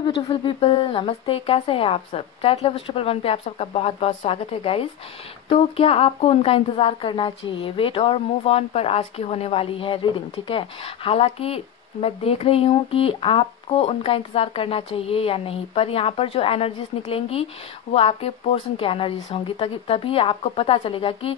Hello beautiful people, नमस्ते। कैसे हैं आप सब? टैट लव ट्रिपल वन पे आप सबका बहुत बहुत स्वागत है गाइस। तो क्या आपको उनका इंतजार करना चाहिए? वेट और मूव ऑन पर आज की होने वाली है रीडिंग, ठीक है। हालांकि मैं देख रही हूँ कि आपको उनका इंतजार करना चाहिए या नहीं, पर यहाँ पर जो एनर्जीज निकलेंगी वो आपके पोर्शन की एनर्जीज होंगी। तभी आपको पता चलेगा कि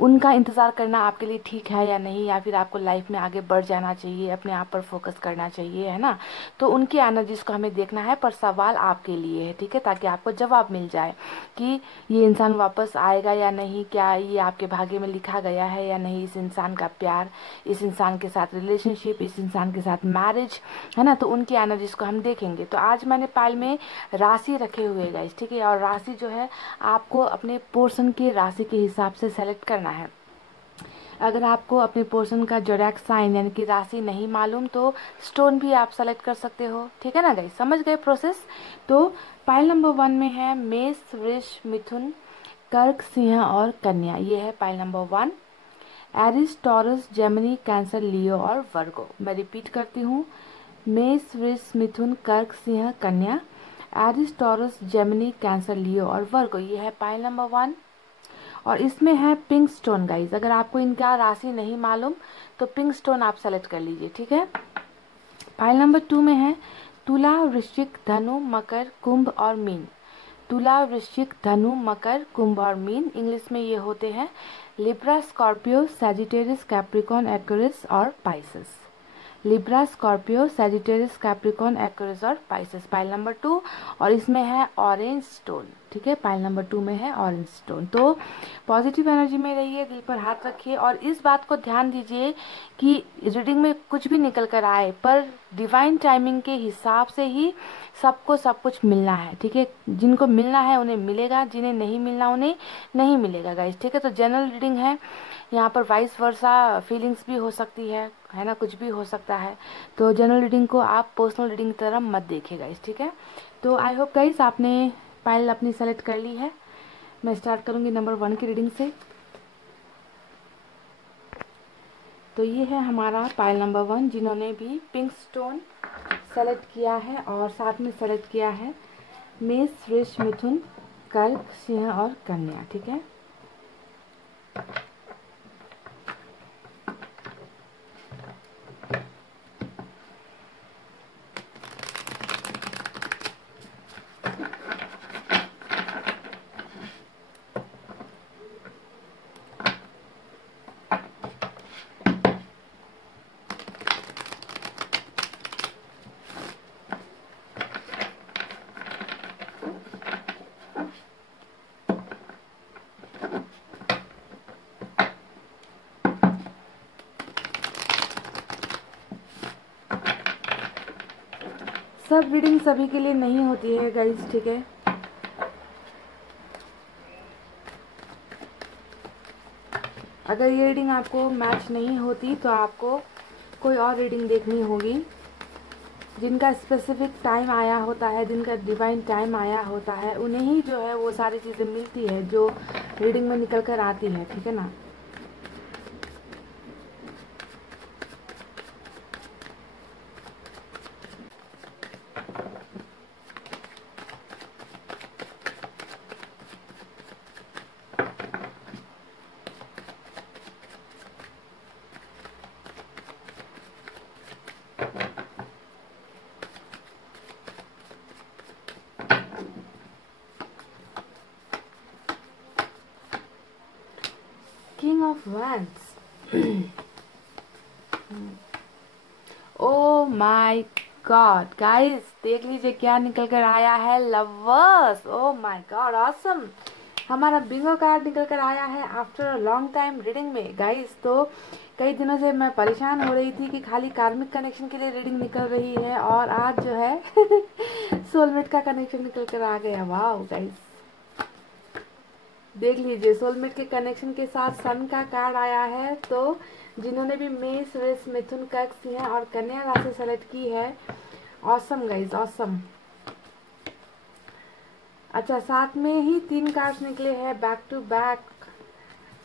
उनका इंतज़ार करना आपके लिए ठीक है या नहीं, या फिर आपको लाइफ में आगे बढ़ जाना चाहिए, अपने आप पर फोकस करना चाहिए, है ना। तो उनकी एनर्जीज को हमें देखना है, पर सवाल आपके लिए है, ठीक है, ताकि आपको जवाब मिल जाए कि ये इंसान वापस आएगा या नहीं, क्या ये आपके भाग्य में लिखा गया है या नहीं। इस इंसान का प्यार, इस इंसान के साथ रिलेशनशिप, इस इंसान के साथ मैरिज, है ना। तो उनकी एनर्जीज को हम देखेंगे। तो आज मैंने पाइल में राशि रखे हुए गाइस, ठीक है, और राशि जो है आपको अपने पोर्शन के राशि के हिसाब से सेलेक्ट करना है। अगर आपको अपने पोर्शन का जोड़ाक साइन यानी कि राशि नहीं मालूम तो स्टोन भी आप सेलेक्ट कर सकते हो, ठीक है ना गाइस। समझ गए प्रोसेस? तो पाइल नंबर 1 में है मेष, वृष, मिथुन, कर्क, सिंह और कन्या। ये है pile number 1। Aries, Taurus, Gemini, Cancer, Leo और वर्गो। मैं रिपीट करती हूँ, मेष, वृष, मिथुन, कर्क, सिंह, कन्या, Eris, Taurus, Gemini, Cancer, Leo और वर्गो। ये है पाइल नंबर 1। और इसमें है पिंक स्टोन गाइज। अगर आपको इनका राशि नहीं मालूम तो पिंक स्टोन आप सेलेक्ट कर लीजिए, ठीक है। पाइल नंबर 2 में है तुला, वृश्चिक, धनु, मकर, कुंभ और मीन। तुला, वृश्चिक, धनु, मकर, कुंभ और मीन। इंग्लिश में ये होते हैं Libra, Scorpio, Sagittarius, Capricorn, Aquarius और Pisces. Libra, Scorpio, Sagittarius, Capricorn, Aquarius और पाइसेस, पाइल नंबर 2। और इसमें है ऑरेंज स्टोन, ठीक है। पाइल नंबर 2 में है ऑरेंज स्टोन। तो पॉजिटिव एनर्जी में रहिए, दिल पर हाथ रखिए और इस बात को ध्यान दीजिए कि रीडिंग में कुछ भी निकल कर आए, पर डिवाइन टाइमिंग के हिसाब से ही सबको सब कुछ मिलना है, ठीक है। जिनको मिलना है उन्हें मिलेगा, जिन्हें नहीं मिलना उन्हें नहीं मिलेगा गाइस, ठीक है। तो जनरल रीडिंग है, यहाँ पर वाइस वर्सा फीलिंग्स भी हो सकती है ना, कुछ भी हो सकता है। तो जनरल रीडिंग को आप पर्सनल रीडिंग की तरह मत देखिए गाइस, ठीक है। तो आई होप गाइस आपने पाइल अपनी सेलेक्ट कर ली है। मैं स्टार्ट करूंगी नंबर 1 की रीडिंग से। तो ये है हमारा पाइल नंबर 1, जिन्होंने भी पिंक स्टोन सेलेक्ट किया है और साथ में सेलेक्ट किया है मेष, वृष, मिथुन, कर्क, सिंह और कन्या, ठीक है। सब रीडिंग सभी के लिए नहीं होती है गाइस, ठीक है। अगर ये रीडिंग आपको मैच नहीं होती तो आपको कोई और रीडिंग देखनी होगी। जिनका स्पेसिफिक टाइम आया होता है, जिनका डिवाइन टाइम आया होता है, उन्हें ही जो है वो सारी चीज़ें मिलती है जो रीडिंग में निकल कर आती है, ठीक है ना। King of wands. Oh my God guys, देख लीजिए क्या निकल कर आया है, lovers. Oh my God, awesome. हमारा बिंगो कार्ड निकल कर आया है after a long time reading में गाइस। तो कई दिनों से मैं परेशान हो रही थी कि खाली कार्मिक कनेक्शन के लिए रीडिंग निकल रही है, और आज जो है सोलमेट का कनेक्शन निकल कर आ गया। वाओ गाइस, देख लीजिए, सोलमेट के कनेक्शन के साथ सन का कार्ड आया है। तो जिन्होंने भी मेष, वृष, मिथुन, कर्क, सिंह और कन्या राशि सेलेक्ट की है, ऑसम गाइस, ऑसम। अच्छा, साथ में ही 3 कार्ड्स निकले हैं बैक टू बैक।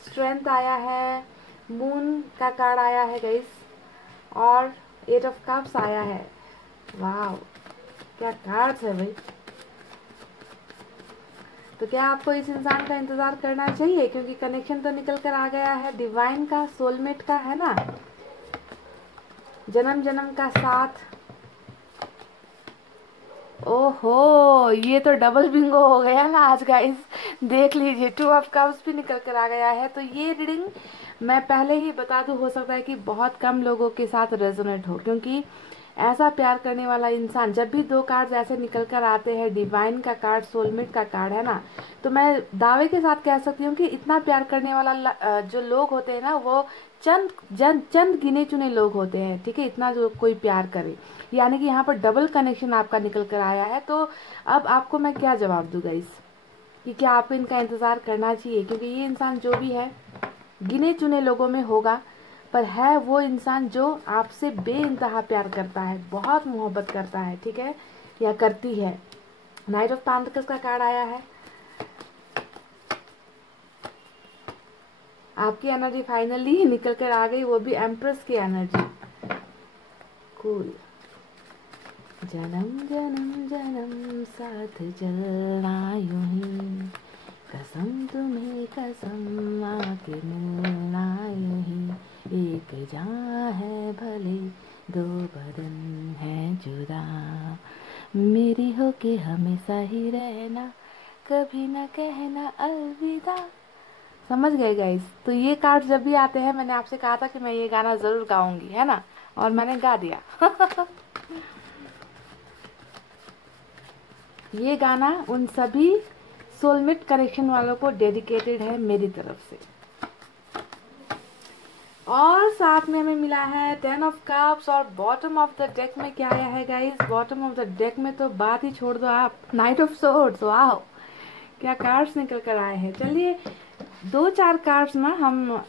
स्ट्रेंथ आया है, मून का कार्ड आया है गाइस, और 8 ऑफ कप्स आया है। वाह, क्या कार्ड्स है भाई। तो क्या आपको इस इंसान का इंतजार करना चाहिए, क्योंकि कनेक्शन तो निकल कर आ गया है डिवाइन का, सोलमेट का, है ना, जन्म जन्म का साथ। ओहो, ये तो डबल बिंगो हो गया ना आज गाइस। देख लीजिए, 2 ऑफ कप्स भी निकल कर आ गया है। तो ये रीडिंग मैं पहले ही बता दूं, हो सकता है कि बहुत कम लोगों के साथ रेजोनेट हो, क्योंकि ऐसा प्यार करने वाला इंसान, जब भी 2 कार्ड्स ऐसे निकल कर आते हैं, डिवाइन का कार्ड, सोलमेट का कार्ड, है ना, तो मैं दावे के साथ कह सकती हूँ कि इतना प्यार करने वाला जो लोग होते हैं ना, वो चंद गिने चुने लोग होते हैं, ठीक है, इतना जो कोई प्यार करे। यानी कि यहाँ पर डबल कनेक्शन आपका निकल कर आया है। तो अब आपको मैं क्या जवाब दूँ गाइस, कि क्या आपको इनका इंतजार करना चाहिए, क्योंकि ये इंसान जो भी है गिने चुने लोगों में होगा, पर है वो इंसान जो आपसे बेइंतहा प्यार करता है, बहुत मोहब्बत करता है, ठीक है, या करती है। नाइट ऑफ पेंटिकल्स का कार्ड आया है। आपकी एनर्जी फाइनली निकल कर आ गई, वो भी एम्प्रेस की एनर्जी। कूल। जन्म जन्म जन्म साथ चलना यूं ही, कसम तुम्हें कसम आके मिलना यूं ही, एक जान है भले 2 बदन है जुदा, मेरी हो के हमेशा ही रहना, कभी ना कहना अलविदा। समझ गए गाइस। तो ये कार्ड जब भी आते हैं, मैंने आपसे कहा था कि मैं ये गाना जरूर गाऊंगी, है ना, और मैंने गा दिया। ये गाना उन सभी सोलमेट कनेक्शन वालों को डेडिकेटेड है मेरी तरफ से। और साथ में हमें मिला है 10 ऑफ कप्स, और बॉटम ऑफ द डेक में क्या आया है guys, bottom of the deck में तो बात ही छोड़ दो आप, नाइट ऑफ सोर्ड्स। वाह, क्या कार्ड्स निकल कर आए हैं। चलिए 2-4 कार्ड्स ना हम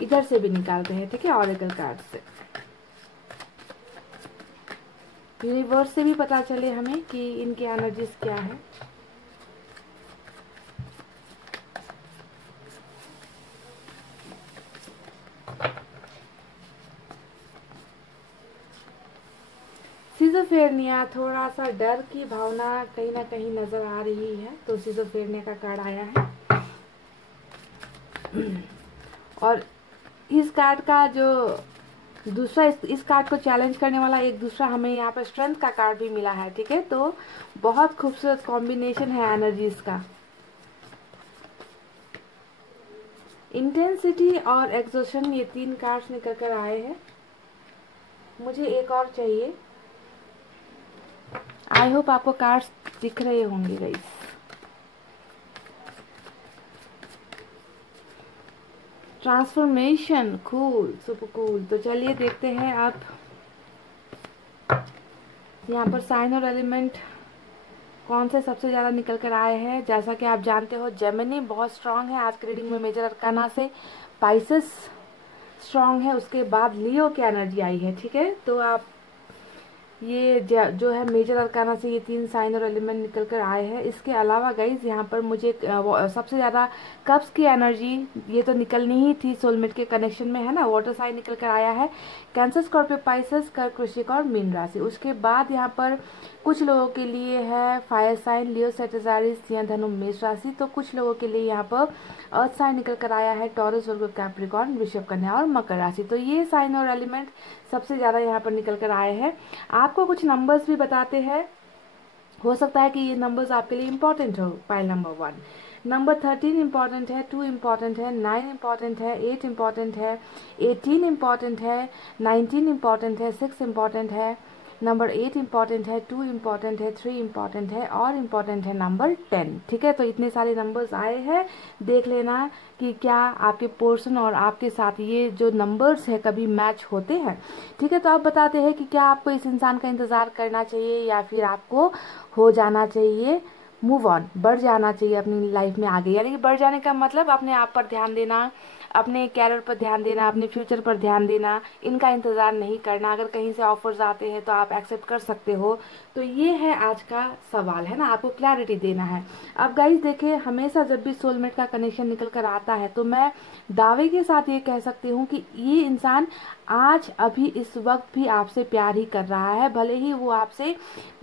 इधर से भी निकालते हैं, ठीक है, ऑरेकल कार्ड से, यूनिवर्स से भी पता चले हमें कि इनकी एनर्जीज क्या है। सिजोफ्रेनिया, थोड़ा सा डर की भावना कहीं ना कहीं नजर आ रही है, तो सिजोफ्रेनिया का कार्ड आया है। और इस कार्ड का जो दूसरा, इस कार्ड को चैलेंज करने वाला एक दूसरा हमें यहाँ पर स्ट्रेंथ का कार्ड भी मिला है, ठीक है, तो बहुत खूबसूरत कॉम्बिनेशन है एनर्जीज का। इंटेंसिटी और एग्जॉशन, ये 3 कार्ड्स निकल कर आए हैं। मुझे एक और चाहिए। आई होप आपको कार्ड्स दिख रहे होंगे guys. Transformation, cool, super cool. तो चलिए देखते हैं आप यहाँ पर साइन और एलिमेंट कौन से सबसे ज्यादा निकल कर आए हैं। जैसा कि आप जानते हो, जेमिनी बहुत स्ट्रांग है आज की रीडिंग में मेजर अरकाना से, पाइसेस स्ट्रांग है, उसके बाद लियो की एनर्जी आई है, ठीक है। तो आप ये जो है मेजर अरकाना से ये 3 साइन और एलिमेंट निकल कर आए हैं। इसके अलावा गाइज यहाँ पर मुझे सबसे ज्यादा कप्स की एनर्जी ये तो निकलनी ही थी सोलमेट के कनेक्शन में, है ना, वाटर साइन निकल कर आया है, कैंसर, स्कॉर्पियो, पाइसेस, कर्क, वृश्चिक और मीन राशि। उसके बाद यहाँ पर कुछ लोगों के लिए है फायर साइन, लियो, सेजिटेरियस या धनु, मेष राशि। तो कुछ लोगों के लिए यहाँ पर अर्थ साइन निकल कर आया है, टॉरस, वर्गो, कैप्रिकॉर्न, वृषभ, कन्या और मकर राशि। तो ये साइन और एलिमेंट सबसे ज्यादा यहाँ पर निकल कर आए हैं। आपको कुछ नंबर्स भी बताते हैं, हो सकता है कि ये नंबर्स आपके लिए इंपॉर्टेंट हो। पाइल नंबर 1, नंबर 13 इंपॉर्टेंट है, 2 इंपॉर्टेंट है, 9 इंपॉर्टेंट है, 8 इंपॉर्टेंट है, 18 इंपॉर्टेंट है, 19 इंपॉर्टेंट है, 6 इंपॉर्टेंट है, नंबर 8 इंपॉर्टेंट है, 2 इंपॉर्टेंट है, 3 इंपॉर्टेंट है और इंपॉर्टेंट है नंबर 10, ठीक है। तो इतने सारे नंबर्स आए हैं, देख लेना कि क्या आपके पोर्शन और आपके साथ ये जो नंबर्स है कभी मैच होते हैं, ठीक है। तो आप बताते हैं कि क्या आपको इस इंसान का इंतजार करना चाहिए या फिर आपको हो जाना चाहिए मूव ऑन, बढ़ जाना चाहिए अपनी लाइफ में आगे। यानी कि बढ़ जाने का मतलब अपने आप पर ध्यान देना, अपने कैरियर पर ध्यान देना, अपने फ्यूचर पर ध्यान देना, इनका इंतज़ार नहीं करना। अगर कहीं से ऑफर्स आते हैं तो आप एक्सेप्ट कर सकते हो। तो ये है आज का सवाल, है ना, आपको क्लैरिटी देना है। अब गाइस देखिए, हमेशा जब भी सोलमेट का कनेक्शन निकल कर आता है तो मैं दावे के साथ ये कह सकती हूँ कि ये इंसान आज अभी इस वक्त भी आपसे प्यार ही कर रहा है, भले ही वो आपसे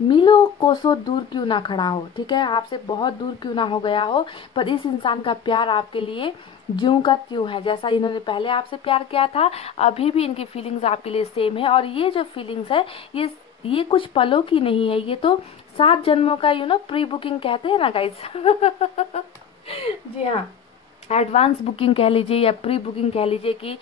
मीलों कोसों दूर क्यों ना खड़ा हो, ठीक है, आपसे बहुत दूर क्यों ना हो गया हो, पर इस इंसान का प्यार आपके लिए ज्यों का त्यों है। जैसा इन्होंने पहले आपसे प्यार किया था, अभी भी इनकी फीलिंग्स आपके लिए सेम है। और ये जो फीलिंग्स है, ये कुछ पलों की नहीं है, ये तो 7 जन्मों का प्री बुकिंग कहते हैं ना गाइस। जी हाँ, एडवांस बुकिंग कह लीजिए या प्री बुकिंग कह लीजिए कि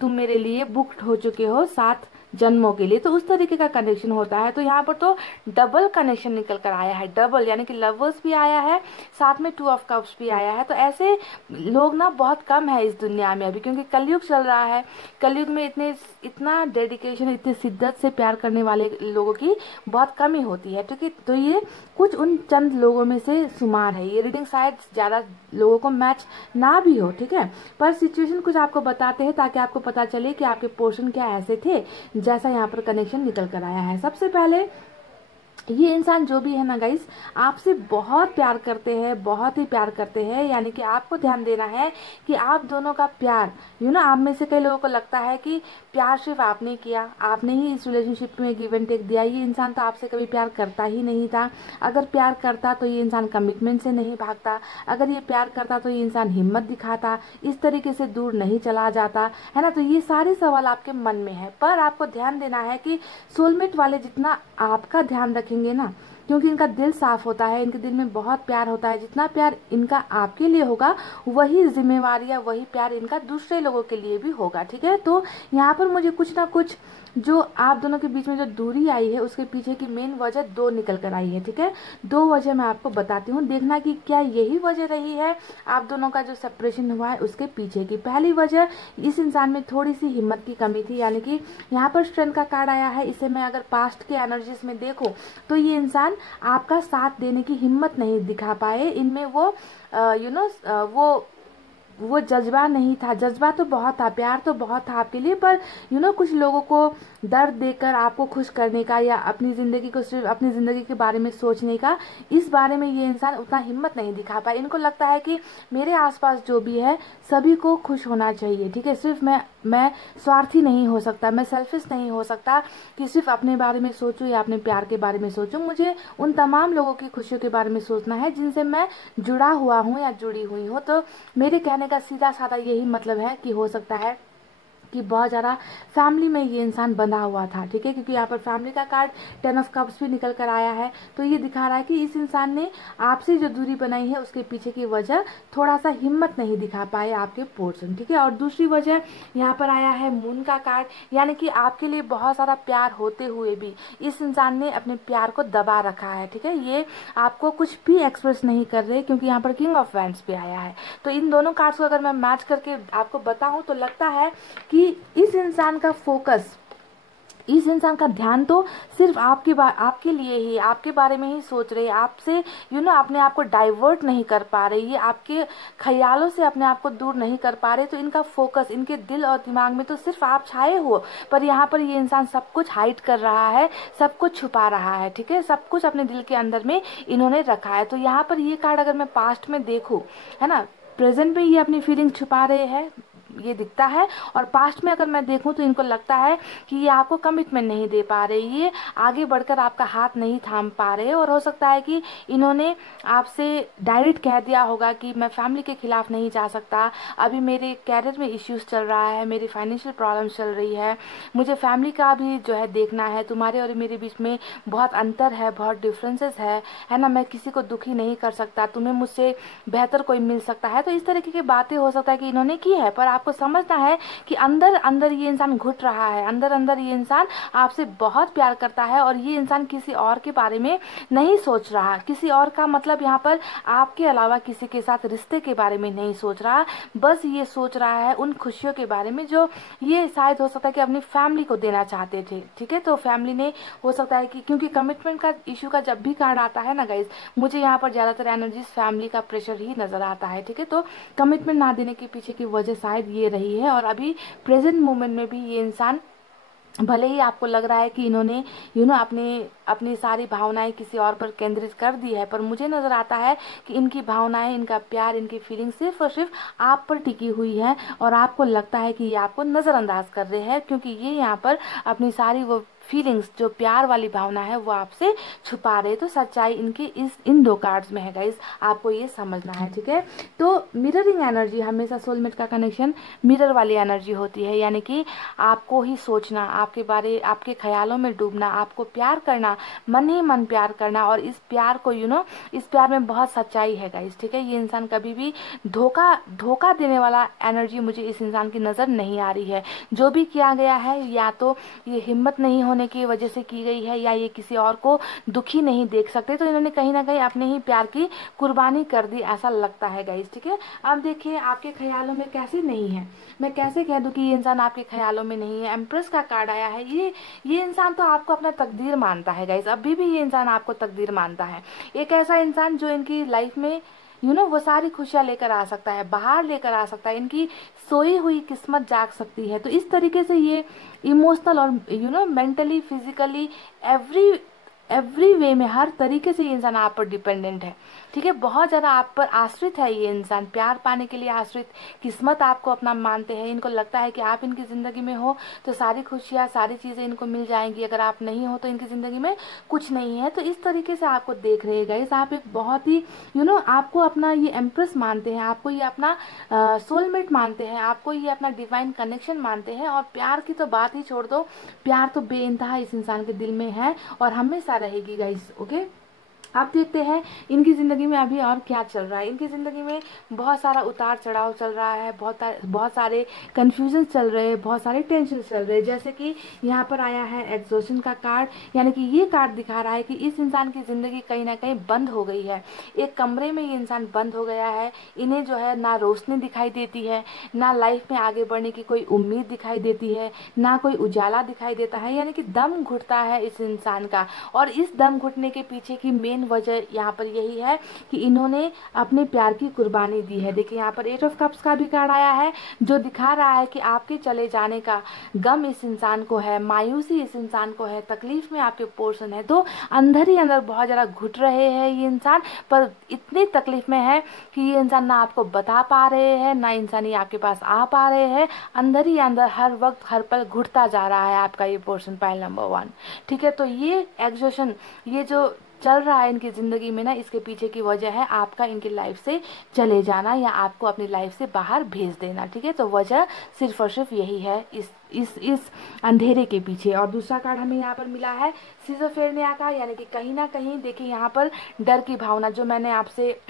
तुम मेरे लिए बुक्ड हो चुके हो 7 जन्मों के लिए। तो उस तरीके का कनेक्शन होता है। तो यहाँ पर तो डबल कनेक्शन निकल कर आया है, डबल, यानी कि लवर्स भी आया है, साथ में 2 ऑफ कप्स भी आया है। तो ऐसे लोग ना बहुत कम है इस दुनिया में अभी, क्योंकि कलयुग चल रहा है। कलयुग में इतना डेडिकेशन, इतनी शिद्दत से प्यार करने वाले लोगों की बहुत कमी होती है, ठीक है। तो ये कुछ उन चंद लोगों में से शुमार है। ये रीडिंग शायद ज्यादा लोगों को मैच ना भी हो, ठीक है, पर सिचुएशन कुछ आपको बताते हैं ताकि आपको पता चले कि आपके पोर्शन क्या ऐसे थे जैसा यहाँ पर कनेक्शन निकल कर आया है। सबसे पहले ये इंसान जो भी है ना गाइस, आपसे बहुत प्यार करते हैं, बहुत ही प्यार करते हैं। यानी कि आपको ध्यान देना है कि आप दोनों का प्यार, आप में से कई लोगों को लगता है कि प्यार सिर्फ आपने किया, आपने ही इस रिलेशनशिप में गिव एंड टेक दिया, ये इंसान तो आपसे कभी प्यार करता ही नहीं था। अगर प्यार करता तो ये इंसान कमिटमेंट से नहीं भागता, अगर ये प्यार करता तो ये इंसान हिम्मत दिखाता, इस तरीके से दूर नहीं चला जाता, है ना। तो ये सारे सवाल आपके मन में है, पर आपको ध्यान देना है कि सोलमेट वाले जितना आपका ध्यान रखेंगे ना, क्योंकि इनका दिल साफ होता है, इनके दिल में बहुत प्यार होता है, जितना प्यार इनका आपके लिए होगा वही जिम्मेवारी या वही प्यार इनका दूसरे लोगों के लिए भी होगा, ठीक है। तो यहाँ पर मुझे कुछ ना कुछ जो आप दोनों के बीच में जो दूरी आई है उसके पीछे की मेन वजह 2 निकल कर आई है, ठीक है। 2 वजह मैं आपको बताती हूँ, देखना कि क्या यही वजह रही है आप दोनों का जो सेपरेशन हुआ है उसके पीछे की। पहली वजह, इस इंसान में थोड़ी सी हिम्मत की कमी थी, यानी कि यहाँ पर स्ट्रेंथ का कार्ड आया है। इसे मैं अगर पास्ट के एनर्जीज में देखूं तो ये इंसान आपका साथ देने की हिम्मत नहीं दिखा पाए, इनमें वो जज्बा नहीं था। जज्बा तो बहुत था, प्यार तो बहुत था आपके लिए, पर कुछ लोगों को दर्द देकर आपको खुश करने का या अपनी जिंदगी को सिर्फ अपनी जिंदगी के बारे में सोचने का, इस बारे में ये इंसान उतना हिम्मत नहीं दिखा पाए। इनको लगता है कि मेरे आसपास जो भी है सभी को खुश होना चाहिए, ठीक है, सिर्फ मैं स्वार्थी नहीं हो सकता, मैं सेल्फिश नहीं हो सकता कि सिर्फ अपने बारे में सोचूं या अपने प्यार के बारे में सोचूं। मुझे उन तमाम लोगों की खुशियों के बारे में सोचना है जिनसे मैं जुड़ा हुआ हूं या जुड़ी हुई हूं। तो मेरे कहने का सीधा साधा यही मतलब है कि हो सकता है कि बहुत ज़्यादा फैमिली में ये इंसान बंधा हुआ था, ठीक है, क्योंकि यहाँ पर फैमिली का कार्ड 10 ऑफ कप्स भी निकल कर आया है। तो ये दिखा रहा है कि इस इंसान ने आपसे जो दूरी बनाई है उसके पीछे की वजह थोड़ा सा हिम्मत नहीं दिखा पाए आपके पोर्शन, ठीक है। और दूसरी वजह यहाँ पर आया है मून का कार्ड, यानी कि आपके लिए बहुत सारा प्यार होते हुए भी इस इंसान ने अपने प्यार को दबा रखा है, ठीक है। ये आपको कुछ भी एक्सप्रेस नहीं कर रहे, क्योंकि यहाँ पर किंग ऑफ वैंड्स भी आया है। तो इन दोनों कार्ड्स को अगर मैं मैच करके आपको बताऊं तो लगता है कि इस इंसान का फोकस, इस इंसान का ध्यान तो सिर्फ आपके लिए ही, आपके बारे में ही सोच रहे हैं, आपसे अपने आप को डाइवर्ट नहीं कर पा रहे, ये आपके ख्यालों से अपने आप को दूर नहीं कर पा रहे। तो इनका फोकस, इनके दिल और दिमाग में तो सिर्फ आप छाए हो, पर यहाँ पर ये इंसान सब कुछ हाइड कर रहा है, सब कुछ छुपा रहा है, ठीक है, सब कुछ अपने दिल के अंदर में इन्होंने रखा है। तो यहाँ पर ये कार्ड अगर मैं पास्ट में देखूं, है ना, प्रेजेंट में ये अपनी फीलिंग छुपा रहे हैं, ये दिखता है, और पास्ट में अगर मैं देखूं तो इनको लगता है कि ये आपको कमिटमेंट नहीं दे पा रहे, ये आगे बढ़कर आपका हाथ नहीं थाम पा रहे, और हो सकता है कि इन्होंने आपसे डायरेक्ट कह दिया होगा कि मैं फैमिली के खिलाफ नहीं जा सकता, अभी मेरे कैरियर में इश्यूज चल रहा है, मेरी फाइनेंशियल प्रॉब्लम चल रही है, मुझे फैमिली का भी जो है देखना है, तुम्हारे और मेरे बीच में बहुत अंतर है, बहुत डिफरेंसेस है ना, मैं किसी को दुखी नहीं कर सकता, तुम्हें मुझसे बेहतर कोई मिल सकता है। तो इस तरीके की बातें हो सकता है कि इन्होंने की है, पर आपको आपको समझना है कि अंदर अंदर ये इंसान घुट रहा है, अंदर अंदर ये इंसान आपसे बहुत प्यार करता है और ये इंसान किसी और के बारे में नहीं सोच रहा। किसी और का मतलब यहाँ पर आपके अलावा किसी के साथ रिश्ते के बारे में नहीं सोच रहा, बस ये सोच रहा है उन खुशियों के बारे में जो ये शायद हो सकता है कि अपनी फैमिली को देना चाहते थे। ठीक है, तो फैमिली ने हो सकता है कि क्योंकि कमिटमेंट का इशू का जब भी कार्ड आता है ना गाइज, मुझे यहाँ पर ज्यादातर एनर्जीज फैमिली का प्रेशर ही नजर आता है। ठीक है, तो कमिटमेंट ना देने के पीछे की वजह शायद ये रही है। और अभी प्रेजेंट मोमेंट में भी ये इंसान, भले ही आपको लग रहा है कि इन्होंने अपनी सारी भावनाएं किसी और पर केंद्रित कर दी है, पर मुझे नजर आता है कि इनकी भावनाएं, इनका प्यार, इनकी फीलिंग सिर्फ और सिर्फ आप पर टिकी हुई है और आपको लगता है कि ये आपको नजरअंदाज कर रहे हैं, क्योंकि ये यहाँ पर अपनी सारी वो फीलिंग्स, जो प्यार वाली भावना है, वो आपसे छुपा रहे। तो सच्चाई इनकी इन दो कार्ड्स में है गाइज, आपको ये समझना है। ठीक है, तो मिररिंग एनर्जी, हमेशा सोलमेट का कनेक्शन मिरर वाली एनर्जी होती है, यानी कि आपको ही सोचना, आपके ख्यालों में डूबना, आपको प्यार करना, मन ही मन प्यार करना, और इस प्यार को इस प्यार में बहुत सच्चाई है गाइज। ठीक है, ये इंसान कभी भी धोखा देने वाला एनर्जी मुझे इस इंसान की नजर नहीं आ रही है। जो भी किया गया है, या तो ये हिम्मत नहीं होने की वजह से की गई है, या ये किसी और को दुखी नहीं देख सकते, तो इन्होंने कहीं ना कहीं अपने ही प्यार की कुर्बानी कर दी, ऐसा लगता है गाइस। ठीक है, अब देखिए आपके ख्यालों में कैसे नहीं है, मैं कैसे कह दूं कि ये इंसान आपके ख्यालों में नहीं है। एम्प्रेस का कार्ड आया है, ये इंसान तो आपको अपना तकदीर मानता है गाइस, अभी भी ये इंसान आपको तकदीर मानता है। एक ऐसा इंसान जो इनकी लाइफ में वो सारी खुशियां लेकर आ सकता है, बाहर लेकर आ सकता है, इनकी सोई हुई किस्मत जाग सकती है। तो इस तरीके से ये इमोशनल और मेंटली, फिजिकली, एवरी वे में, हर तरीके से ये इंसान आप पर डिपेंडेंट है। ठीक है, बहुत ज्यादा आप पर आश्रित है ये इंसान, प्यार पाने के लिए आश्रित, किस्मत आपको अपना मानते हैं। इनको लगता है कि आप इनकी जिंदगी में हो तो सारी खुशियां, सारी चीजें इनको मिल जाएंगी, अगर आप नहीं हो तो इनकी जिंदगी में कुछ नहीं है। तो इस तरीके से आपको देख रहे गाइस, आप एक बहुत ही आपको अपना ये एम्प्रेस मानते हैं, आपको ये अपना सोलमेट मानते हैं, आपको ये अपना डिवाइन कनेक्शन मानते हैं। और प्यार की तो बात ही छोड़ दो, प्यार तो बेइंतहा इस इंसान के दिल में है और हमेशा रहेगी गाइस। ओके, आप देखते हैं इनकी जिंदगी में अभी और क्या चल रहा है। इनकी जिंदगी में बहुत सारा उतार चढ़ाव चल रहा है, बहुत सारे कंफ्यूजन चल रहे हैं, बहुत सारे टेंशन चल रहे हैं। जैसे कि यहाँ पर आया है एग्जॉशन का कार्ड, यानी कि ये कार्ड दिखा रहा है कि इस इंसान की जिंदगी कहीं ना कहीं बंद हो गई है, एक कमरे में ये इंसान बंद हो गया है। इन्हें जो है ना रोशनी दिखाई देती है, ना लाइफ में आगे बढ़ने की कोई उम्मीद दिखाई देती है, ना कोई उजाला दिखाई देता है, यानी कि दम घुटता है इस इंसान का। और इस दम घुटने के पीछे की मेन वजह यहाँ पर यही है कि इन्होंने अपने प्यार की कुर्बानी दी है। देखिए यहाँ पर 8 ऑफ कप्स का भी कार्ड आया है, जो दिखा रहा है कि आपके चले जाने का गम इस इंसान को है, मायूसी इस इंसान को है, तकलीफ में आपके पोर्शन है। तो अंदर ही अंदर बहुत ज्यादा घुट रहे हैं ये इंसान, पर इतनी तकलीफ में है कि ये इंसान ना आपको बता पा रहे हैं, ना इंसान ही आपके पास आ पा रहे हैं। अंदर ही अंदर हर वक्त हर पल घुटता जा रहा है आपका ये पोर्शन, पाइल नंबर 1। ठीक है, तो ये एग्जॉशन, ये जो चल रहा है इनकी जिंदगी में ना, इसके पीछे की वजह है आपका इनकी लाइफ से चले जाना, या आपको अपनी लाइफ से बाहर भेज देना। ठीक है, तो वजह सिर्फ और सिर्फ यही है इस अंधेरे के पीछे। और दूसरा कार्ड हमें यहाँ पर मिला है सिजोफ्रेनिया का, यानी कि कहीं ना कहीं देखिए यहाँ पर डर की भावना, जो मैंने आपसे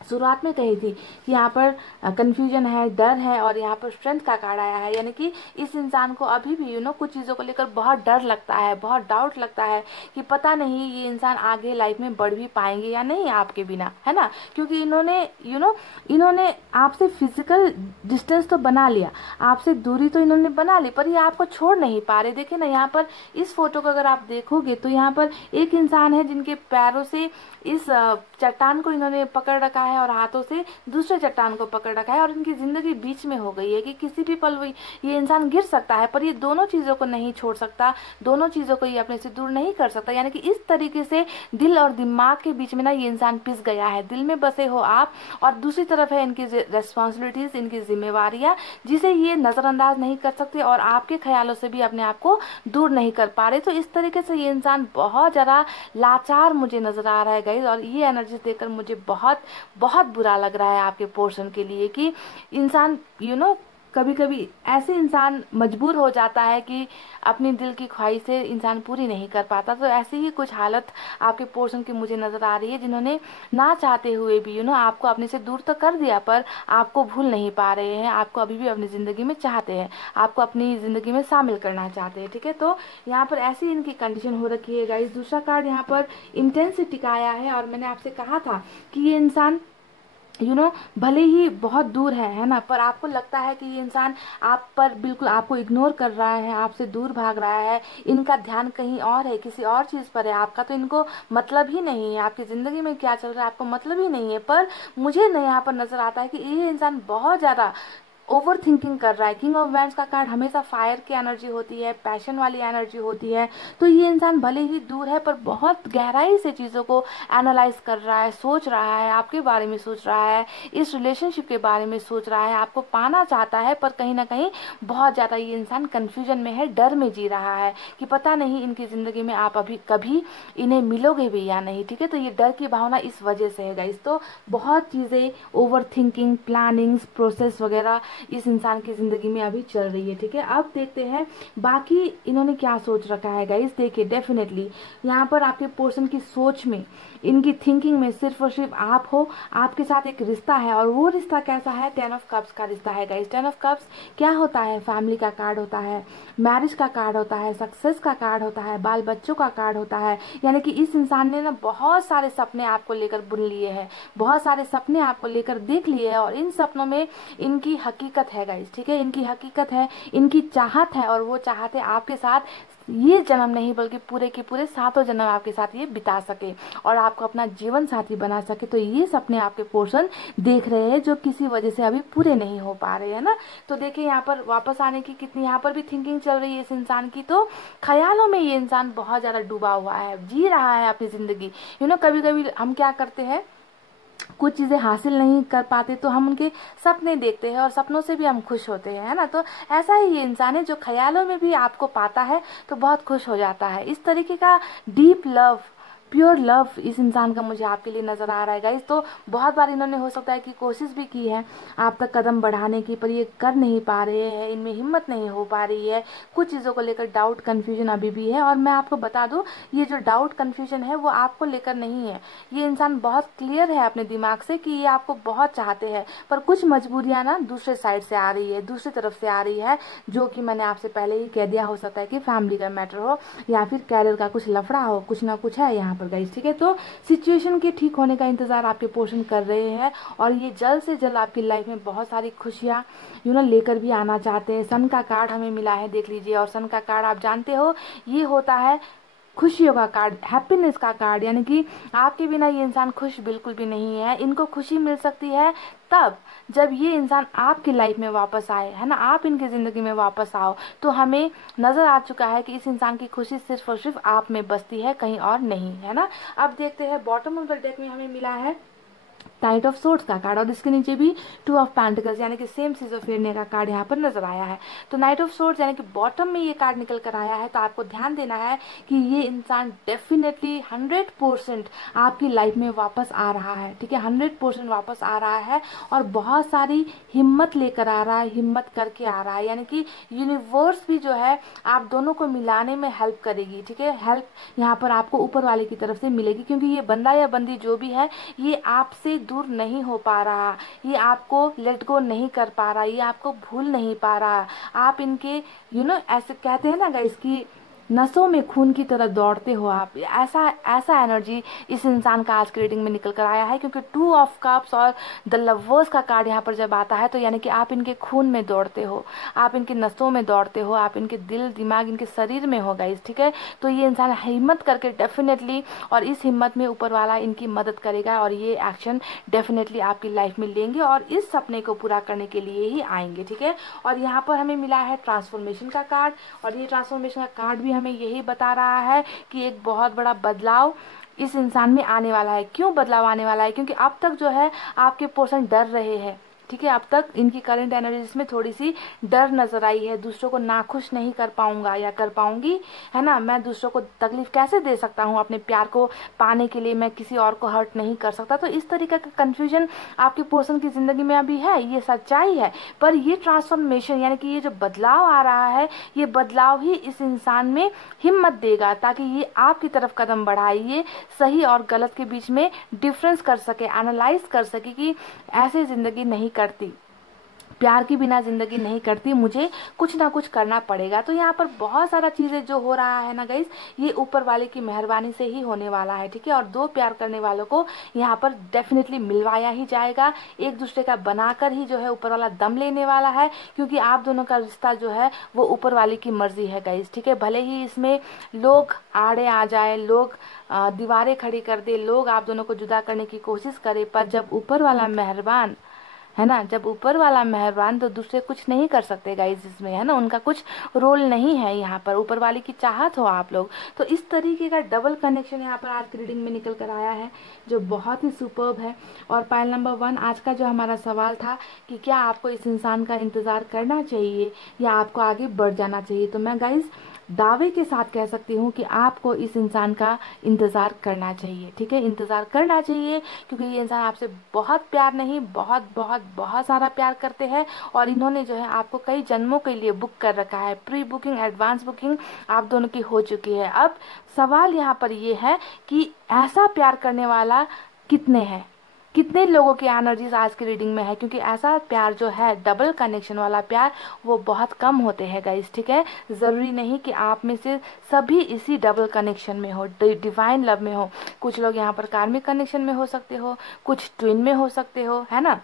शुरुआत में कही थी कि यहाँ पर कंफ्यूजन है, डर है, और यहाँ पर स्ट्रेंथ का कार्ड आया है, यानी कि इस इंसान को अभी भी कुछ चीजों को लेकर बहुत डर लगता है, बहुत डाउट लगता है कि पता नहीं ये इंसान आगे लाइफ में बढ़ भी पाएंगे या नहीं आपके बिना, है ना। क्योंकि इन्होंने आपसे फिजिकल डिस्टेंस तो बना लिया, आपसे दूरी तो इन्होंने बना ली, पर ये आपको छोड़ नहीं पा रहे। देखिए ना, यहाँ पर इस फोटो को अगर आप देखोगे तो यहाँ पर एक इंसान है जिनके पैरों से इस चट्टान को इन्होंने पकड़ रखा है और हाथों से दूसरे चट्टान को पकड़ रखा है, और इनकी जिंदगी बीच में हो गई है कि किसी भी पल ये इंसान गिर सकता है, पर ये दोनों चीजों को नहीं छोड़ सकता, दोनों चीजों को ये अपने से दूर नहीं कर सकता। यानी कि इस तरीके से दिल और दिमाग के बीच में ना ये इंसान पिस गया है। दिल में बसे हो आप, और दूसरी तरफ है इनकी रेस्पॉन्सिबिलिटीज, इनकी जिम्मेवारियां, जिसे ये नजरअंदाज नहीं कर सकते और आपके ख्यालों से भी अपने आप को दूर नहीं कर पा रहे। तो इस तरीके से ये इंसान बहुत ज्यादा लाचार मुझे नजर आ रहा है गाइस, और ये एनर्जी देखकर मुझे बहुत बहुत बुरा लग रहा है आपके पोर्शन के लिए कि इंसान कभी कभी ऐसे इंसान मजबूर हो जाता है कि अपनी दिल की ख्वाहिशें इंसान पूरी नहीं कर पाता। तो ऐसी ही कुछ हालत आपके पोर्शन की मुझे नजर आ रही है, जिन्होंने ना चाहते हुए भी आपको अपने से दूर तो कर दिया, पर आपको भूल नहीं पा रहे हैं, आपको अभी भी अपनी जिंदगी में चाहते हैं, आपको अपनी जिंदगी में शामिल करना चाहते हैं। ठीक है, तो यहाँ पर ऐसी इनकी कंडीशन हो रखी है गाइस। दूसरा कार्ड यहाँ पर इंटेंसिटी का आया है, और मैंने आपसे कहा था कि ये इंसान भले ही बहुत दूर है ना, पर आपको लगता है कि ये इंसान आप पर बिल्कुल आपको इग्नोर कर रहा है, आपसे दूर भाग रहा है, इनका ध्यान कहीं और है, किसी और चीज पर है। आपका तो इनको मतलब ही नहीं है, आपकी जिंदगी में क्या चल रहा है आपको मतलब ही नहीं है। पर मुझे न यहाँ पर नजर आता है कि ये इंसान बहुत ज्यादा ओवर थिंकिंग कर रहा है। किंग ऑफ वैंड्स का कार्ड हमेशा फायर की एनर्जी होती है, पैशन वाली एनर्जी होती है। तो ये इंसान भले ही दूर है, पर बहुत गहराई से चीजों को एनालाइज कर रहा है, सोच रहा है, आपके बारे में सोच रहा है, इस रिलेशनशिप के बारे में सोच रहा है, आपको पाना चाहता है। पर कहीं ना कहीं बहुत ज्यादा ये इंसान कंफ्यूजन में है, डर में जी रहा है कि पता नहीं इनकी जिंदगी में आप अभी कभी इन्हें मिलोगे भी या नहीं। ठीक है, तो ये डर की भावना इस वजह से है गाइस। तो बहुत चीजें ओवर थिंकिंग, प्लानिंग्स, प्रोसेस वगैरह इस इंसान की जिंदगी में अभी चल रही है। ठीक है, अब देखते हैं बाकी इन्होंने क्या सोच रखा है गाइस। देखिए, डेफिनेटली यहाँ पर आपके पर्सन की सोच में, इनकी थिंकिंग में सिर्फ और सिर्फ आप हो, आपके साथ एक रिश्ता है। और वो रिश्ता कैसा है? 10 ऑफ कप्स का रिश्ता है गाइस। 10 ऑफ कप्स क्या होता है? फैमिली का कार्ड होता है, मैरिज का कार्ड होता है, सक्सेस का कार्ड होता है, बाल बच्चों का कार्ड होता है। यानी कि इस इंसान ने ना बहुत सारे सपने आपको लेकर बुन लिए हैं, बहुत सारे सपने आपको लेकर देख लिए हैं, और इन सपनों में इनकी हकीकत है गाइस। ठीक है, इनकी हकीकत है, इनकी चाहत है, और वो चाहते आपके साथ ये जन्म नहीं बल्कि पूरे के पूरे 7 जन्म आपके साथ ये बिता सके और आपको अपना जीवन साथी बना सके। तो ये सपने आपके पोर्शन देख रहे हैं, जो किसी वजह से अभी पूरे नहीं हो पा रहे हैं ना। तो देखिए, यहाँ पर वापस आने की कितनी यहाँ पर भी थिंकिंग चल रही है इस इंसान की। तो ख्यालों में ये इंसान बहुत ज्यादा डूबा हुआ है, जी रहा है अपनी जिंदगी। कभी कभी हम क्या करते हैं, कुछ चीजें हासिल नहीं कर पाते तो हम उनके सपने देखते हैं और सपनों से भी हम खुश होते हैं, है ना। तो ऐसा ही ये इंसान है जो ख्यालों में भी आपको पाता है तो बहुत खुश हो जाता है। इस तरीके का डीप लव, प्योर लव इस इंसान का मुझे आपके लिए नजर आ रहा है गाइस। तो बहुत बार इन्होंने हो सकता है कि कोशिश भी की है आप तक कदम बढ़ाने की, पर ये कर नहीं पा रहे हैं, इनमें हिम्मत नहीं हो पा रही है। कुछ चीजों को लेकर डाउट कंफ्यूजन अभी भी है। और मैं आपको बता दूं, ये जो डाउट कंफ्यूजन है वो आपको लेकर नहीं है। ये इंसान बहुत क्लियर है अपने दिमाग से कि ये आपको बहुत चाहते हैं, पर कुछ मजबूरियां ना दूसरे साइड से आ रही है, दूसरी तरफ से आ रही है, जो कि मैंने आपसे पहले ही कह दिया। हो सकता है कि फैमिली का मैटर हो या फिर कैरियर का कुछ लफड़ा हो, कुछ ना कुछ है यहाँ पर गाइस। ठीक है, तो सिचुएशन के ठीक होने का इंतजार आपके पोर्शन कर रहे हैं, और ये जल्द से जल्द आपकी लाइफ में बहुत सारी खुशियां लेकर भी आना चाहते हैं। सन का कार्ड हमें मिला है, देख लीजिए। और सन का कार्ड आप जानते हो, ये होता है खुशियों का कार्ड, हैप्पीनेस का कार्ड। यानी कि आपके बिना ये इंसान खुश बिल्कुल भी नहीं है। इनको खुशी मिल सकती है तब जब ये इंसान आपकी लाइफ में वापस आए, है ना, आप इनकी जिंदगी में वापस आओ। तो हमें नजर आ चुका है कि इस इंसान की खुशी सिर्फ और सिर्फ आप में बसती है, कहीं और नहीं, है ना। अब देखते हैं, बॉटम ऑफ द डेक में हमें मिला है नाइट ऑफ सोर्ड्स का कार्ड, और इसके नीचे भी 2 ऑफ पेंटिकल्स यानी कि सेम सिजोफ्रेनिया का कार्ड यहाँ पर नजर आया है। तो नाइट ऑफ सोर्ड्स यानी कि बॉटम में ये कार्ड निकल कर आया है। तो आपको ध्यान देना है कि ये इंसान डेफिनेटली 100% आपकी लाइफ में वापस आ रहा है। ठीक है, 100% वापस आ रहा है, और बहुत सारी हिम्मत लेकर आ रहा है, हिम्मत करके आ रहा है। यानी कि यूनिवर्स भी जो है आप दोनों को मिलाने में हेल्प करेगी। ठीक है, हेल्प यहाँ पर आपको ऊपर वाले की तरफ से मिलेगी, क्योंकि ये बंदा या बंदी जो भी है, ये आपसे दूर नहीं हो पा रहा, ये आपको लेट गो नहीं कर पा रहा, ये आपको भूल नहीं पा रहा। आप इनके ऐसे कहते हैं ना गाइस कि नसों में खून की तरह दौड़ते हो आप। ऐसा एनर्जी इस इंसान का आज की रीडिंग में निकल कर आया है, क्योंकि 2 ऑफ कप्स और द लवर्स का कार्ड यहाँ पर जब आता है तो यानी कि आप इनके खून में दौड़ते हो, आप इनके नसों में दौड़ते हो, आप इनके दिल दिमाग इनके शरीर में हो गाइस। ठीक है, तो ये इंसान हिम्मत करके डेफिनेटली, और इस हिम्मत में ऊपर वाला इनकी मदद करेगा, और ये एक्शन डेफिनेटली आपकी लाइफ में लेंगे और इस सपने को पूरा करने के लिए ही आएंगे। ठीक है, और यहाँ पर हमें मिला है ट्रांसफॉर्मेशन का कार्ड, और ये ट्रांसफॉर्मेशन का कार्ड भी हमें यही बता रहा है कि एक बहुत बड़ा बदलाव इस इंसान में आने वाला है। क्यों बदलाव आने वाला है? क्योंकि अब तक जो है आपके पर्सन डर रहे हैं, ठीक है। अब तक इनकी करंट एनर्जीज में थोड़ी सी डर नजर आई है, दूसरों को नाखुश नहीं कर पाऊंगा या कर पाऊंगी, है ना, मैं दूसरों को तकलीफ कैसे दे सकता हूँ, अपने प्यार को पाने के लिए मैं किसी और को हर्ट नहीं कर सकता। तो इस तरीके का कंफ्यूजन आपके पर्सन की जिंदगी में अभी है, ये सच्चाई है। पर ये ट्रांसफॉर्मेशन यानी कि ये जो बदलाव आ रहा है, ये बदलाव ही इस इंसान में हिम्मत देगा ताकि ये आपकी तरफ कदम बढ़ाए, ये सही और गलत के बीच में डिफरेंस कर सके, एनालाइज कर सके कि ऐसे जिंदगी नहीं करती, प्यार के बिना जिंदगी नहीं करती, मुझे कुछ ना कुछ करना पड़ेगा। तो यहाँ पर बहुत सारा चीजें जो हो रहा है ना गाइस, ये ऊपर वाले की मेहरबानी से ही होने वाला है, ठीक है। और दो प्यार करने वालों को यहाँ पर डेफिनेटली मिलवाया ही जाएगा, एक दूसरे का बनाकर ही जो है ऊपर वाला दम लेने वाला है, क्योंकि आप दोनों का रिश्ता जो है वो ऊपर वाले की मर्जी है गाइस, ठीक है। भले ही इसमें लोग आड़े आ जाए, लोग दीवारें खड़ी कर दे, लोग आप दोनों को जुदा करने की कोशिश करे, पर जब ऊपर वाला मेहरबान है ना, जब ऊपर वाला मेहरबान, तो दूसरे कुछ नहीं कर सकते गाइस इसमें, है ना, उनका कुछ रोल नहीं है यहाँ पर, ऊपर वाले की चाहत हो आप लोग। तो इस तरीके का डबल कनेक्शन यहाँ पर आज की रीडिंग में निकल कर आया है, जो बहुत ही सुपर्ब है। और पाइल नंबर 1 आज का जो हमारा सवाल था कि क्या आपको इस इंसान का इंतजार करना चाहिए या आपको आगे बढ़ जाना चाहिए, तो मैं गाइस दावे के साथ कह सकती हूँ कि आपको इस इंसान का इंतजार करना चाहिए, ठीक है, इंतजार करना चाहिए, क्योंकि ये इंसान आपसे बहुत प्यार नहीं, बहुत बहुत बहुत सारा प्यार करते हैं। और इन्होंने जो है आपको कई जन्मों के लिए बुक कर रखा है, प्री बुकिंग, एडवांस बुकिंग आप दोनों की हो चुकी है। अब सवाल यहाँ पर ये है कि ऐसा प्यार करने वाला कितने हैं, कितने लोगों की एनर्जीज आज की रीडिंग में है, क्योंकि ऐसा प्यार जो है, डबल कनेक्शन वाला प्यार, वो बहुत कम होते हैं गाइस, ठीक है। जरूरी नहीं कि आप में से सभी इसी डबल कनेक्शन में हो, डिवाइन लव में हो, कुछ लोग यहाँ पर कार्मिक कनेक्शन में हो सकते हो, कुछ ट्विन में हो सकते हो, है ना।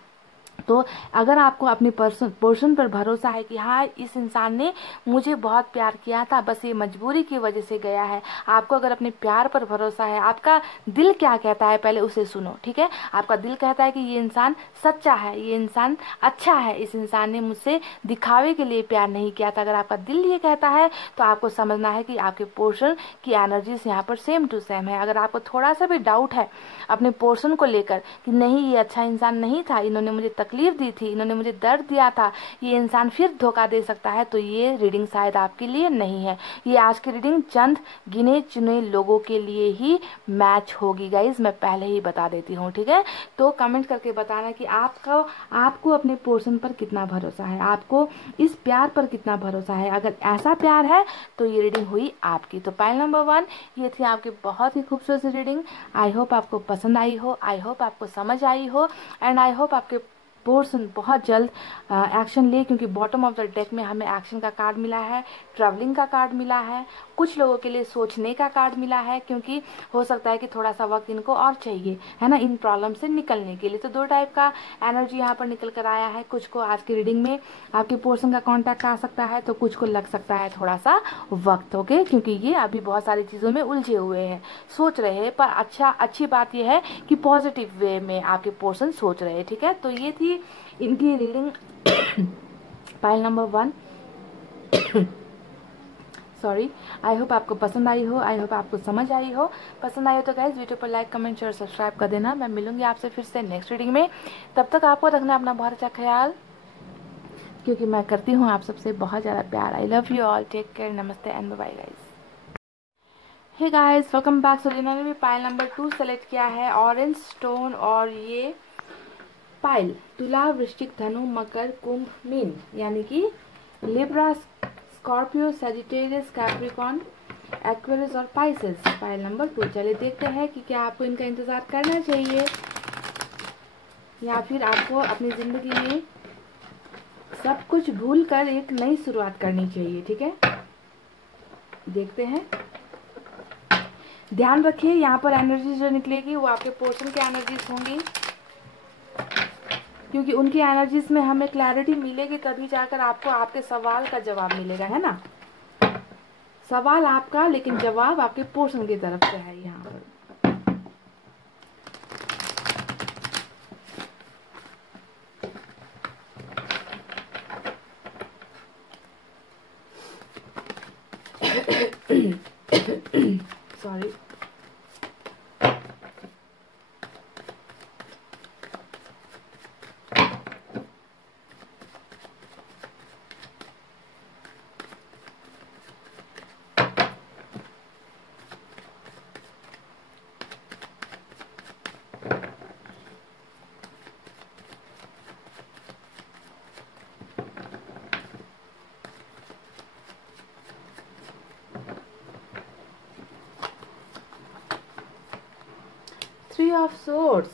तो अगर आपको अपने पर्सन पर भरोसा है कि हाँ इस इंसान ने मुझे बहुत प्यार किया था, बस ये मजबूरी की वजह से गया है, आपको अगर अपने प्यार पर भरोसा है, आपका दिल क्या कहता है पहले उसे सुनो, ठीक है। आपका दिल कहता है कि ये इंसान सच्चा है, ये इंसान अच्छा है, इस इंसान ने मुझसे दिखावे के लिए प्यार नहीं किया था। अगर आपका दिल ये कहता है तो आपको समझना है कि आपके पोर्शन की एनर्जीज यहाँ पर सेम टू सेम है। अगर आपको थोड़ा सा भी डाउट है अपने पोर्शन को लेकर कि नहीं ये अच्छा इंसान नहीं था, इन्होंने मुझे तकलीफ दी थी, इन्होंने मुझे दर्द दिया था, ये इंसान फिर धोखा दे सकता है, तो ये रीडिंग शायद आपके लिए नहीं है। ये आज की रीडिंग चंद गिने चुने लोगों के लिए ही मैच होगी गाइज, मैं पहले ही बता देती हूँ, ठीक है। तो कमेंट करके बताना कि आपको अपने पोर्शन पर कितना भरोसा है, आपको इस प्यार पर कितना भरोसा है। अगर ऐसा प्यार है तो ये रीडिंग हुई आपकी। तो पाइल नंबर 1 ये थी आपकी बहुत ही खूबसूरत रीडिंग। आई होप आपको पसंद आई हो, आई होप आपको समझ आई हो, एंड आई होप आपके पर्सन बहुत जल्द एक्शन ले, क्योंकि बॉटम ऑफ द डेक में हमें एक्शन का कार्ड मिला है, ट्रैवलिंग का कार्ड मिला है, कुछ लोगों के लिए सोचने का कार्ड मिला है, क्योंकि हो सकता है कि थोड़ा सा वक्त इनको और चाहिए, है ना, इन प्रॉब्लम से निकलने के लिए। तो दो टाइप का एनर्जी यहाँ पर निकल कर आया है। कुछ को आज की रीडिंग में आपके पर्सन का कॉन्टैक्ट आ सकता है, तो कुछ को लग सकता है थोड़ा सा वक्त, ओके, क्योंकि ये अभी बहुत सारी चीजों में उलझे हुए हैं, सोच रहे हैं। पर अच्छी बात यह है कि पॉजिटिव वे में आपके पर्सन सोच रहे हैं, ठीक है। तो ये थी इनकी reading pile number 1। Sorry, I hope आपको पसंद आई हो, आई होप आपको समझ आई हो। पसंद आई हो तो गाइज वीडियो पर लाइक, कमेंट, शेयर, सब्सक्राइब कर देना। मैं मिलूंगी आपसे फिर से नेक्स्ट रीडिंग में। तब तक आपको रखना अपना बहुत अच्छा ख्याल, क्योंकि मैं करती हूँ आप सबसे बहुत ज़्यादा प्यार। I love you all, take care, नमस्ते and bye guys. Hey guys, welcome back. So जिन्होंने भी पाइल नंबर 2 सेलेक्ट किया है, ऑरेंज स्टोन, और ये पाइल तुला, वृश्चिक, धनु, मकर, कुंभ, मीन, यानी कि Libra, Scorpio, Sagittarius, Capricorn, Aquarius और पाइसेस, पाइल नंबर 2। चलिए देखते हैं कि क्या आपको इनका इंतजार करना चाहिए या फिर आपको अपनी जिंदगी में सब कुछ भूल कर एक नई शुरुआत करनी चाहिए, ठीक है। देखते हैं, ध्यान रखिए यहाँ पर एनर्जी जो निकलेगी वो आपके पोर्शन की एनर्जीज होंगी, क्योंकि उनकी एनर्जीज में हमें क्लैरिटी मिलेगी, तभी जाकर आपको आपके सवाल का जवाब मिलेगा, है ना। सवाल आपका, लेकिन जवाब आपके पोर्शन की तरफ से है यहाँ पर। Sorry, Three of Swords.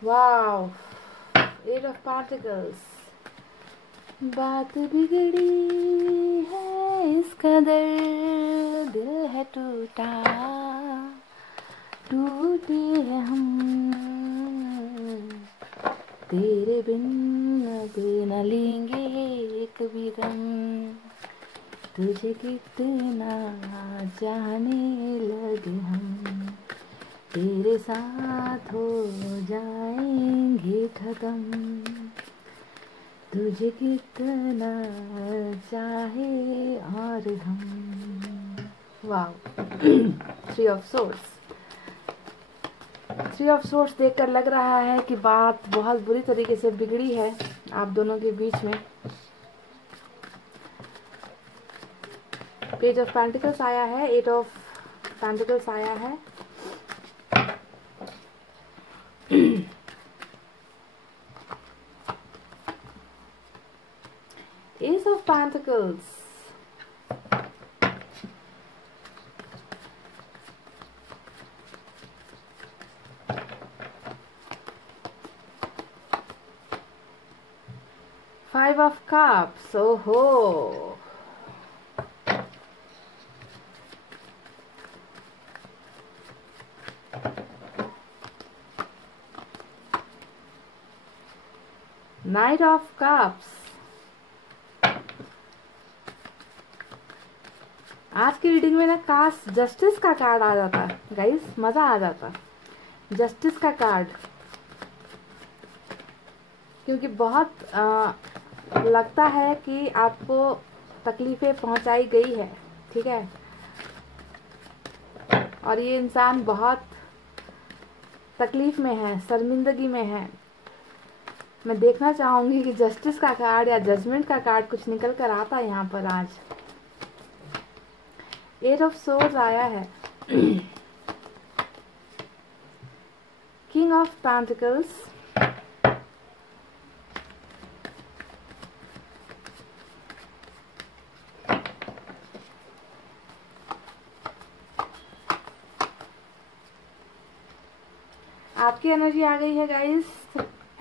Wow. Eight of Pentacles. बात बिगड़ी है इस कदर, दिल है टूटा, टूटे हैं हम, तेरे बिन अब न लेंगे एक भी दम, तुझे कितना जाने लगे हम, तेरे साथ हो जाएंगे खत्म, तुझे कितना चाहे और हम। वाह। Three of swords. Three of swords देखकर लग रहा है कि बात बहुत बुरी तरीके से बिगड़ी है आप दोनों के बीच में। पेज ऑफ पेंटिकल्स आया है, एट ऑफ पेंटिकल्स आया है, Ace of Pentacles, Five of Cups. Oh ho. Knight of Cups. आज की रीडिंग में ना काश जस्टिस का कार्ड आ जाता गाइस, मजा आ जाता। जस्टिस का कार्ड, क्योंकि बहुत लगता है कि आपको तकलीफें पहुंचाई गई है, ठीक है, और ये इंसान बहुत तकलीफ में है, शर्मिंदगी में है। मैं देखना चाहूंगी कि जस्टिस का कार्ड या जजमेंट का कार्ड कुछ निकल कर आता है यहाँ पर आज। एट ऑफ सोर्ड्स आया है, किंग ऑफ पेंटिकल्स, आपकी एनर्जी आ गई है गाइस,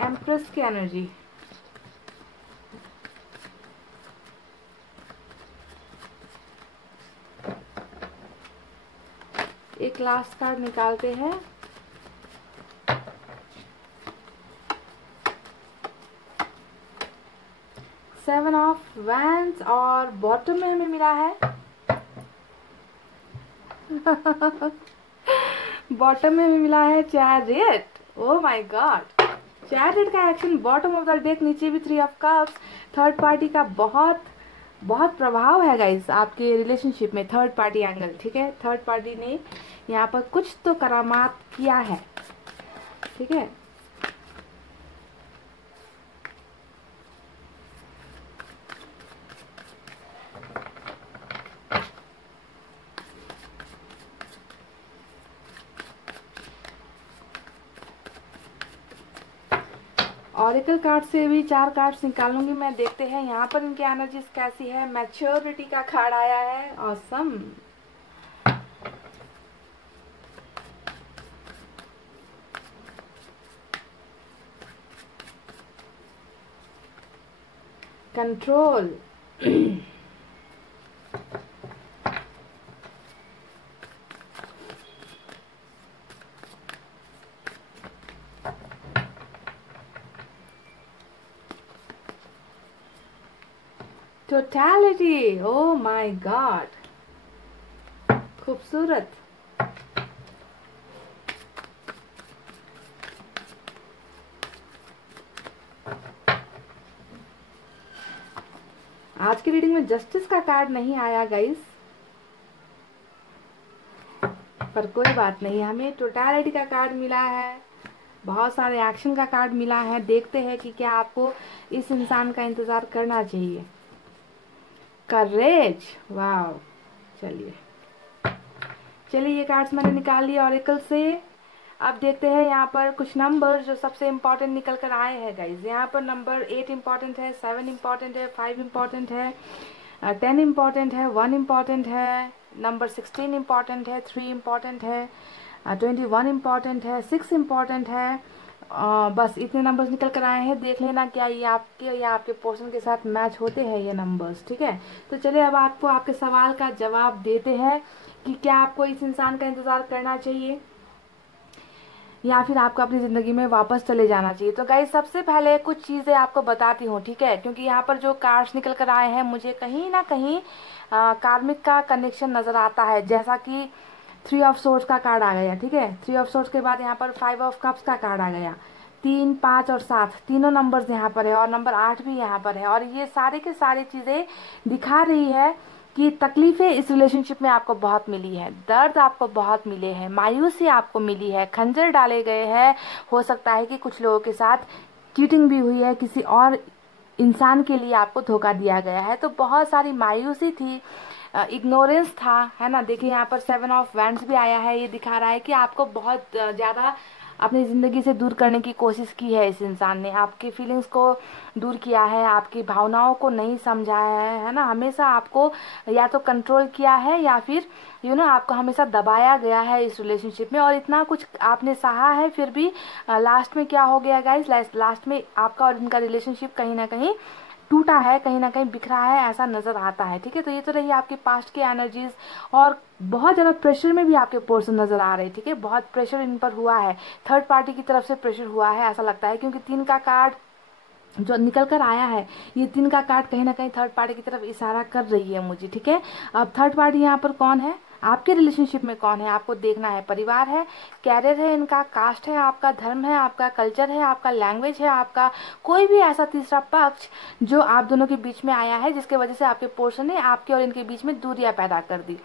एम्प्रेस की एनर्जी। एक लास्ट कार्ड निकालते हैं। सेवन ऑफ वैंड्स और बॉटम में हमें मिला है बॉटम में हमें मिला है chariot. Oh my god, chariot का action bottom of the deck, नीचे भी three of cups. Third party का बहुत बहुत प्रभाव है गाइस आपके रिलेशनशिप में, थर्ड पार्टी एंगल, ठीक है। थर्ड पार्टी ने यहाँ पर कुछ तो करामात किया है, ठीक है। ऑरिकल कार्ड से भी 4 कार्ड्स निकालूंगी मैं, देखते हैं यहाँ पर इनकी एनर्जीज कैसी है। मैच्योरिटी का कार्ड आया है, awesome. Control, totality. Oh my God, खूबसूरत। आज की रीडिंग में जस्टिस का कार्ड नहीं आया गाइस, पर कोई बात नहीं, हमें टोटलिटी का कार्ड मिला है, बहुत सारे एक्शन का कार्ड मिला है। देखते हैं कि क्या आपको इस इंसान का इंतजार करना चाहिए। करेज, वाह। चलिए चलिए, ये कार्ड्स मैंने निकाल लिए ऑरिकल से। अब देखते हैं यहाँ पर कुछ नंबर जो सबसे इम्पोर्टेंट निकल कर आए हैं गाइज। यहाँ पर नंबर 8 इम्पॉर्टेंट है, 7 इम्पॉर्टेंट है, 5 इम्पॉर्टेंट है, 10 इम्पॉर्टेंट है, 1 इम्पॉर्टेंट है, नंबर 16 इम्पॉर्टेंट है, 3 इम्पॉर्टेंट है, 21 इम्पॉर्टेंट है, 6 इम्पॉर्टेंट है। बस इतने नंबर्स निकल कर आए हैं। देख लेना क्या ये आपके या आपके पोर्शन के साथ मैच होते हैं ये नंबर्स, ठीक है। तो चलिए अब आपको आपके सवाल का जवाब देते हैं कि क्या आपको इस इंसान का इंतजार करना चाहिए या फिर आपको अपनी ज़िंदगी में वापस चले जाना चाहिए। तो गाइस सबसे पहले कुछ चीज़ें आपको बताती हूँ, ठीक है, क्योंकि यहाँ पर जो कार्ड्स निकल कर आए हैं मुझे कहीं ना कहीं कार्मिक का कनेक्शन नज़र आता है। जैसा कि 3 ऑफ सोर्ड्स का कार्ड आ गया, ठीक है। 3 ऑफ सोर्ड्स के बाद यहाँ पर 5 ऑफ कप्स का कार्ड आ गया। 3, 5 और 7 तीनों नंबर्स यहाँ पर है और नंबर 8 भी यहाँ पर है। और ये सारे के सारी चीज़ें दिखा रही है कि तकलीफें इस रिलेशनशिप में आपको बहुत मिली है, दर्द आपको बहुत मिले हैं, मायूसी आपको मिली है, खंजर डाले गए हैं। हो सकता है कि कुछ लोगों के साथ चीटिंग भी हुई है, किसी और इंसान के लिए आपको धोखा दिया गया है। तो बहुत सारी मायूसी थी, इग्नोरेंस था, है ना। देखिए यहाँ पर 7 ऑफ वैंड्स भी आया है। ये दिखा रहा है कि आपको बहुत ज़्यादा अपनी ज़िंदगी से दूर करने की कोशिश की है इस इंसान ने, आपकी फीलिंग्स को दूर किया है, आपकी भावनाओं को नहीं समझाया है ना। हमेशा आपको या तो कंट्रोल किया है या फिर आपको हमेशा दबाया गया है इस रिलेशनशिप में। और इतना कुछ आपने सहा है, फिर भी लास्ट में क्या हो गया गाइस, लास्ट में आपका और इनका रिलेशनशिप कहीं ना कहीं टूटा है, कहीं ना कहीं बिखरा है, ऐसा नजर आता है, ठीक है। तो ये तो रही आपके पास्ट की एनर्जीज। और बहुत ज़्यादा प्रेशर में भी आपके पर्सन नजर आ रहे हैं, ठीक है। बहुत प्रेशर इन पर हुआ है, थर्ड पार्टी की तरफ से प्रेशर हुआ है ऐसा लगता है, क्योंकि 3 का कार्ड जो निकल कर आया है, ये 3 का कार्ड कहीं ना कहीं थर्ड पार्टी की तरफ इशारा कर रही है मुझे, ठीक है। अब थर्ड पार्टी यहाँ पर कौन है, आपके रिलेशनशिप में कौन है, आपको देखना है। परिवार है, कैरियर है इनका, कास्ट है आपका, धर्म है आपका, कल्चर है आपका, लैंग्वेज है आपका, कोई भी ऐसा तीसरा पक्ष जो आप दोनों के बीच में आया है जिसके वजह से आपके पोर्शन ने आपके और इनके बीच में दूरियां पैदा कर दी,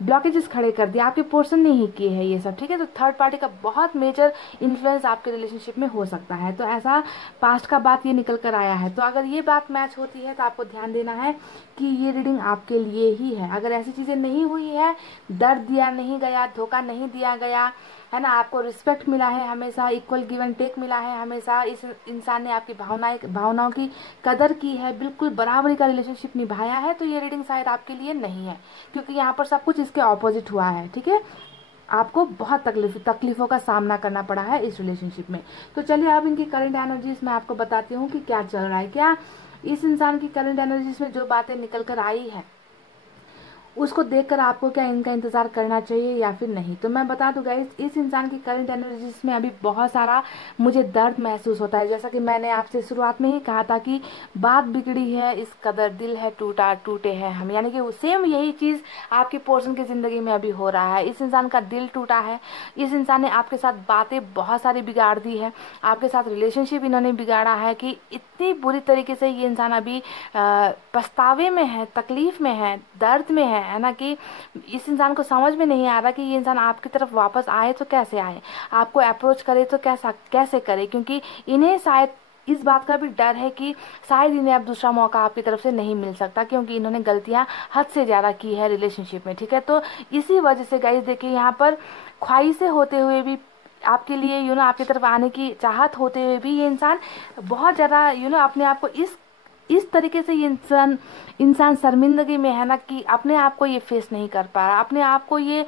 ब्लॉकेजेस खड़े कर दिए, आपके पोर्शन ने ही किए हैं ये सब, ठीक है। तो थर्ड पार्टी का बहुत मेजर इन्फ्लुएंस आपके रिलेशनशिप में हो सकता है। तो ऐसा पास्ट का बात ये निकल कर आया है। तो अगर ये बात मैच होती है तो आपको ध्यान देना है कि ये रीडिंग आपके लिए ही है। अगर ऐसी चीजें नहीं हुई है, दर्द दिया नहीं गया, धोखा नहीं दिया गया, है ना, आपको रिस्पेक्ट मिला है, हमेशा इक्वल गिव एंड टेक मिला है, हमेशा इस इंसान ने आपकी भावनाओं की कदर की है, बिल्कुल बराबरी का रिलेशनशिप निभाया है, तो ये रीडिंग शायद आपके लिए नहीं है, क्योंकि यहाँ पर सब कुछ इसके ऑपोजिट हुआ है, ठीक है। आपको बहुत तकलीफों का सामना करना पड़ा है इस रिलेशनशिप में। तो चलिए अब इनकी करंट एनर्जीज मैं आपको बताती हूँ कि क्या चल रहा है। क्या इस इंसान की करंट एनर्जीज में जो बातें निकल कर आई है उसको देखकर आपको क्या इनका इंतजार करना चाहिए या फिर नहीं। तो मैं बता दूं गाइस, इस इंसान की करंट एनर्जीज में अभी बहुत सारा मुझे दर्द महसूस होता है। जैसा कि मैंने आपसे शुरुआत में ही कहा था कि बात बिगड़ी है इस कदर, दिल है टूटा टूटे हैं हम, यानी कि सेम यही चीज आपके पोर्शन की जिंदगी में अभी हो रहा है। इस इंसान का दिल टूटा है, इस इंसान ने आपके साथ बातें बहुत सारी बिगाड़ दी है, आपके साथ रिलेशनशिप इन्होंने बिगाड़ा है कि इतनी बुरी तरीके से ये इंसान अभी पछतावे में है, तकलीफ में है, दर्द में है ना, कि इस इंसान को समझ में नहीं आ रहा कि ये इंसान आपकी तरफ वापस आए तो कैसे आए, आपको अप्रोच करे तो कैसे करे, क्योंकि इन्हें शायद इस बात का भी डर है कि शायद इन्हें अब दूसरा मौका आपकी तरफ से नहीं मिल सकता, क्योंकि इन्होंने गलतियां हद से ज्यादा की है रिलेशनशिप में, ठीक है। तो इसी वजह से गाइस देखिए यहाँ पर ख्वाहिशें होते हुए भी आपके लिए आपकी तरफ आने की चाहत होते हुए भी ये इंसान बहुत ज्यादा अपने आप को इस तरीके से ये इंसान शर्मिंदगी में है ना, कि अपने आप को ये फेस नहीं कर पा रहा, अपने आप को ये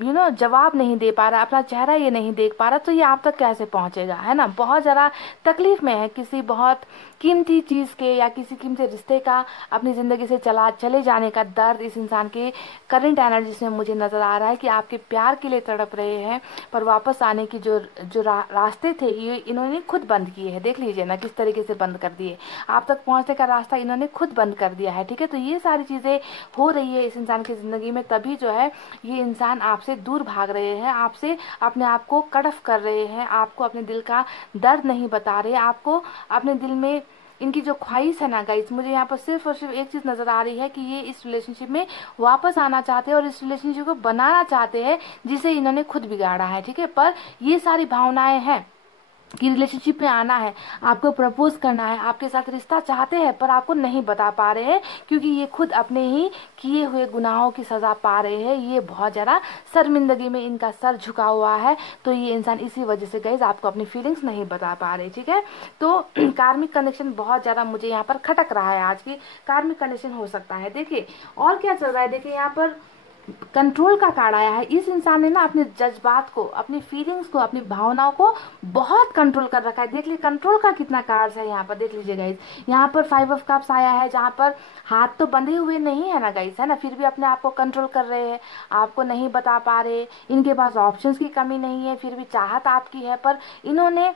जवाब नहीं दे पा रहा, अपना चेहरा ये नहीं देख पा रहा, तो ये आप तक कैसे पहुंचेगा, है ना। बहुत ज़्यादा तकलीफ में है, किसी बहुत कीमती चीज़ के या किसी कीमती रिश्ते का अपनी ज़िंदगी से चले जाने का दर्द इस इंसान के करंट एनर्जी में मुझे नज़र आ रहा है कि आपके प्यार के लिए तड़प रहे हैं, पर वापस आने की जो रास्ते थे ये इन्होंने खुद बंद किए हैं। देख लीजिए ना किस तरीके से बंद कर दिए, आप तक पहुँचने का रास्ता इन्होंने खुद बंद कर दिया है, ठीक है। तो ये सारी चीज़ें हो रही है इस इंसान की ज़िंदगी में, तभी जो है ये इंसान आपसे दूर भाग रहे हैं, आपसे अपने आप को कटऑफ कर रहे हैं, आपको अपने दिल का दर्द नहीं बता रहे, आपको अपने दिल में इनकी जो ख्वाहिश है ना गाइस, मुझे यहाँ पर सिर्फ और सिर्फ एक चीज नजर आ रही है कि ये इस रिलेशनशिप में वापस आना चाहते हैं और इस रिलेशनशिप को बनाना चाहते हैं जिसे इन्होंने खुद बिगाड़ा है, ठीक है। पर ये सारी भावनाएं हैं कि रिलेशनशिप में आना है, आपको प्रपोज करना है, आपके साथ रिश्ता चाहते हैं पर आपको नहीं बता पा रहे हैं क्योंकि ये खुद अपने ही किए हुए गुनाहों की सजा पा रहे हैं। ये बहुत ज़्यादा शर्मिंदगी में इनका सर झुका हुआ है, तो ये इंसान इसी वजह से गाइस आपको अपनी फीलिंग्स नहीं बता पा रहे, ठीक है। तो कार्मिक कनेक्शन बहुत ज़्यादा मुझे यहाँ पर खटक रहा है, आज की कार्मिक कनेक्शन हो सकता है। देखिए और क्या चल रहा है, देखिए यहाँ पर कंट्रोल का कार्ड आया है। इस इंसान ने ना अपने जज्बात को, अपनी फीलिंग्स को, अपनी भावनाओं को बहुत कंट्रोल कर रखा है। देख लीजिए कंट्रोल का कितना कार्ड है यहाँ पर, देख लीजिए गाइस। यहाँ पर 5 ऑफ कप्स आया है, जहाँ पर हाथ तो बंधे हुए नहीं है ना गाइस, है ना, फिर भी अपने आप को कंट्रोल कर रहे हैं, आपको नहीं बता पा रहे। इनके पास ऑप्शंस की कमी नहीं है, फिर भी चाहत आपकी है, पर इन्होंने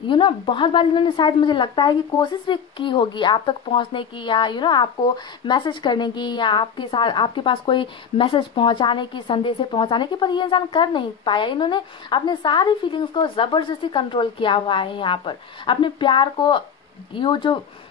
बहुत बार इन्होंने शायद मुझे लगता है कि कोशिश भी की होगी आप तक पहुंचने की, या आपको मैसेज करने की, या आपके साथ आपके पास कोई मैसेज पहुंचाने की, संदेश पहुंचाने की, पर ये इंसान कर नहीं पाया। इन्होंने अपने सारी फीलिंग्स को जबरदस्ती कंट्रोल किया हुआ है यहाँ पर, अपने प्यार को,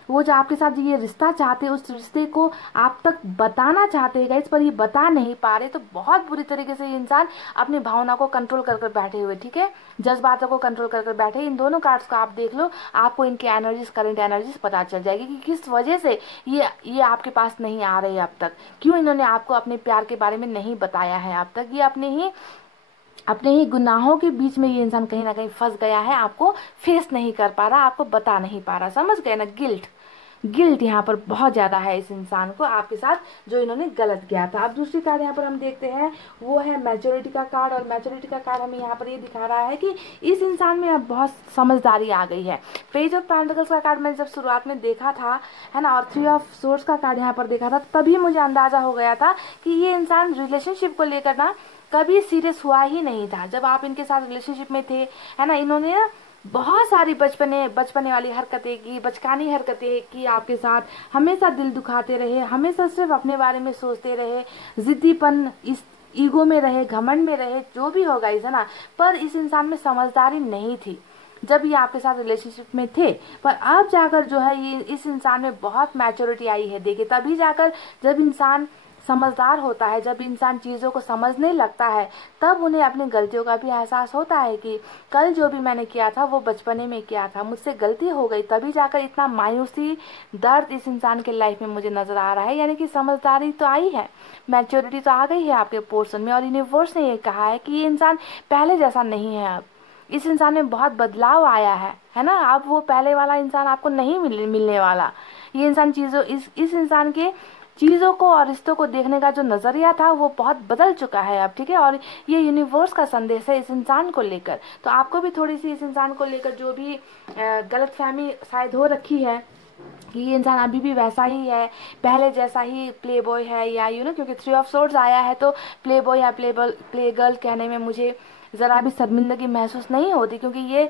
वो जो आपके साथ ये रिश्ता चाहते हैं, उस रिश्ते को आप तक बताना चाहते हैं गाइस, पर ये बता नहीं पा रहे। तो बहुत बुरी तरीके से ये इंसान अपनी भावना को कंट्रोल कर बैठे हुए, ठीक है, जज्बातों को कंट्रोल कर बैठे। इन दोनों कार्ड्स को आप देख लो, आपको इनकी एनर्जीज, करंट एनर्जीज पता चल जाएगी कि किस वजह से ये आपके पास नहीं आ रहे अब तक, क्यों इन्होंने आपको अपने प्यार के बारे में नहीं बताया है अब तक। ये अपने ही गुनाहों के बीच में ये इंसान कहीं ना कहीं फंस गया है, आपको फेस नहीं कर पा रहा, आपको बता नहीं पा रहा, समझ गए ना। गिल्ट यहाँ पर बहुत ज्यादा है इस इंसान को आपके साथ, जो इन्होंने गलत किया था। अब दूसरी कार्ड यहाँ पर हम देखते हैं, वो है मैच्योरिटी का कार्ड, और मैच्योरिटी का कार्ड हमें यहाँ पर ये दिखा रहा है कि इस इंसान में अब बहुत समझदारी आ गई है। पेज ऑफ पेंटिकल्स का कार्ड मैंने जब शुरुआत में देखा था, है ना, और 3 ऑफ सोर्ड्स का कार्ड यहाँ पर देखा था, तभी मुझे अंदाजा हो गया था कि ये इंसान रिलेशनशिप को लेकर ना कभी सीरियस हुआ ही नहीं था। जब आप इनके साथ रिलेशनशिप में थे, है ना, इन्होंने ना बहुत सारी बचपने वाली हरकतें की, बचकानी हरकतें की आपके साथ, हमेशा दिल दुखाते रहे, हमेशा सिर्फ अपने बारे में सोचते रहे, जिद्दीपन, इस ईगो में रहे, घमंड में रहे, जो भी होगा इस, है ना। पर इस इंसान में समझदारी नहीं थी जब ये आपके साथ रिलेशनशिप में थे, पर अब जाकर जो है ये इस इंसान में बहुत मैच्योरिटी आई है। देखिए तभी जाकर जब इंसान समझदार होता है, जब इंसान चीजों को समझने लगता है, तब उन्हें अपनी गलतियों का भी एहसास होता है कि कल जो भी मैंने किया था वो बचपने में किया था, मुझसे गलती हो गई। तभी जाकर इतना मायूसी, दर्द इस इंसान के लाइफ में मुझे नजर आ रहा है। यानी कि समझदारी तो आई है, मैच्योरिटी तो आ गई है आपके पोर्शन में, और यूनिवर्स ने ये कहा है कि ये इंसान पहले जैसा नहीं है। अब इस इंसान में बहुत बदलाव आया है ना। अब वो पहले वाला इंसान आपको नहीं मिलने वाला। ये इंसान इस इंसान के चीजों को और रिश्तों को देखने का जो नजरिया था वो बहुत बदल चुका है अब, ठीक है। और ये यूनिवर्स का संदेश है इस इंसान को लेकर। तो आपको भी थोड़ी सी इस इंसान को लेकर जो भी गलतफहमी शायद हो रखी है कि ये इंसान अभी भी वैसा ही है, पहले जैसा ही प्ले बॉय है, या क्योंकि 3 ऑफ सोर्ड्स आया है, तो प्ले बॉय या प्ले गर्ल कहने में मुझे जरा भी शर्मिंदगी महसूस नहीं होती, क्योंकि ये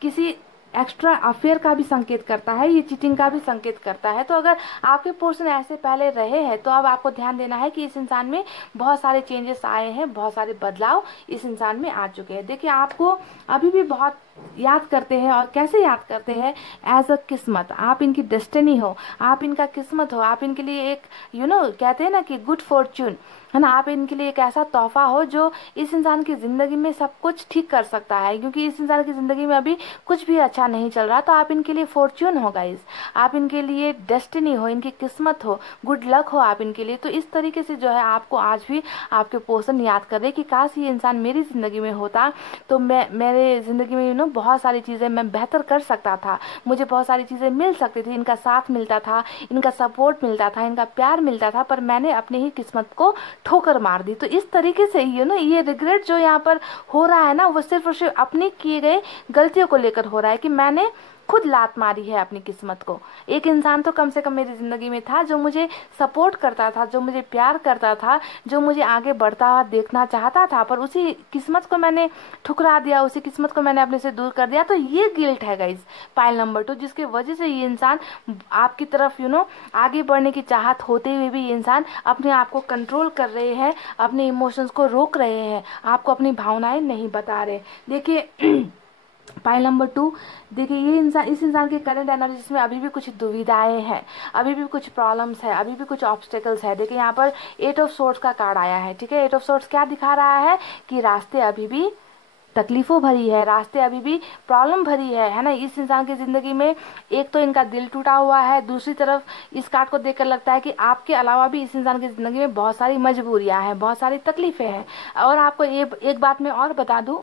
किसी एक्स्ट्रा अफेयर का भी संकेत करता है, ये चीटिंग का भी संकेत करता है। तो अगर आपके पोर्शन ऐसे पहले रहे हैं, तो अब आपको ध्यान देना है कि इस इंसान में बहुत सारे चेंजेस आए हैं, बहुत सारे बदलाव इस इंसान में आ चुके हैं। देखिए आपको अभी भी बहुत याद करते हैं, और कैसे याद करते हैं, एज अ किस्मत। आप इनकी डेस्टिनी हो, आप इनका किस्मत हो, आप इनके लिए एक कहते हैं ना कि गुड फॉर्च्यून, है ना, आप इनके लिए एक ऐसा तोहफा हो जो इस इंसान की जिंदगी में सब कुछ ठीक कर सकता है। क्योंकि इस इंसान की जिंदगी में अभी कुछ भी अच्छा नहीं चल रहा, तो आप इनके लिए फॉर्च्यून हो गाइस, आप इनके लिए डेस्टिनी हो, इनकी किस्मत हो, गुड लक हो आप इनके लिए। तो इस तरीके से जो है आपको आज भी आपके पोर्शन याद कर रहे कि काश ये इंसान मेरी जिंदगी में होता, तो मेरे जिंदगी में बहुत सारी चीजें मैं बेहतर कर सकता था, मुझे बहुत सारी चीजें मिल सकती थी, इनका साथ मिलता था, इनका सपोर्ट मिलता था, इनका प्यार मिलता था, पर मैंने अपनी ही किस्मत को ठोकर मार दी। तो इस तरीके से ये रिग्रेट जो यहाँ पर हो रहा है ना, वो सिर्फ और सिर्फ अपनी किए गए गलतियों को लेकर हो रहा है कि मैंने खुद लात मारी है अपनी किस्मत को। एक इंसान तो कम से कम मेरी जिंदगी में था जो मुझे सपोर्ट करता था, जो मुझे प्यार करता था, जो मुझे आगे बढ़ता हुआ देखना चाहता था, पर उसी किस्मत को मैंने ठुकरा दिया, उसी किस्मत को मैंने अपने से दूर कर दिया। तो ये गिल्ट है गाइस, पाइल नंबर 2, जिसके वजह से ये इंसान आपकी तरफ आगे बढ़ने की चाहत होते हुए भी ये इंसान अपने आप को कंट्रोल कर रहे हैं, अपने इमोशंस को रोक रहे हैं, आपको अपनी भावनाएं नहीं बता रहे। देखिए पाइल नंबर 2, देखिए इस इंसान के करंट एनालिसिस में अभी भी कुछ दुविधाएं हैं, अभी भी कुछ प्रॉब्लम्स है, अभी भी कुछ ऑब्स्टेकल्स है। देखिए यहाँ पर 8 ऑफ सोर्ड्स का कार्ड आया है, ठीक है। 8 ऑफ सोर्ड्स क्या दिखा रहा है कि रास्ते अभी भी तकलीफों भरी है, रास्ते अभी भी प्रॉब्लम भरी है ना। इस इंसान की जिंदगी में एक तो इनका दिल टूटा हुआ है, दूसरी तरफ इस कार्ड को देखकर लगता है कि आपके अलावा भी इस इंसान की जिंदगी में बहुत सारी मजबूरियां हैं, बहुत सारी तकलीफें हैं। और आपको एक बात मैं और बता दूं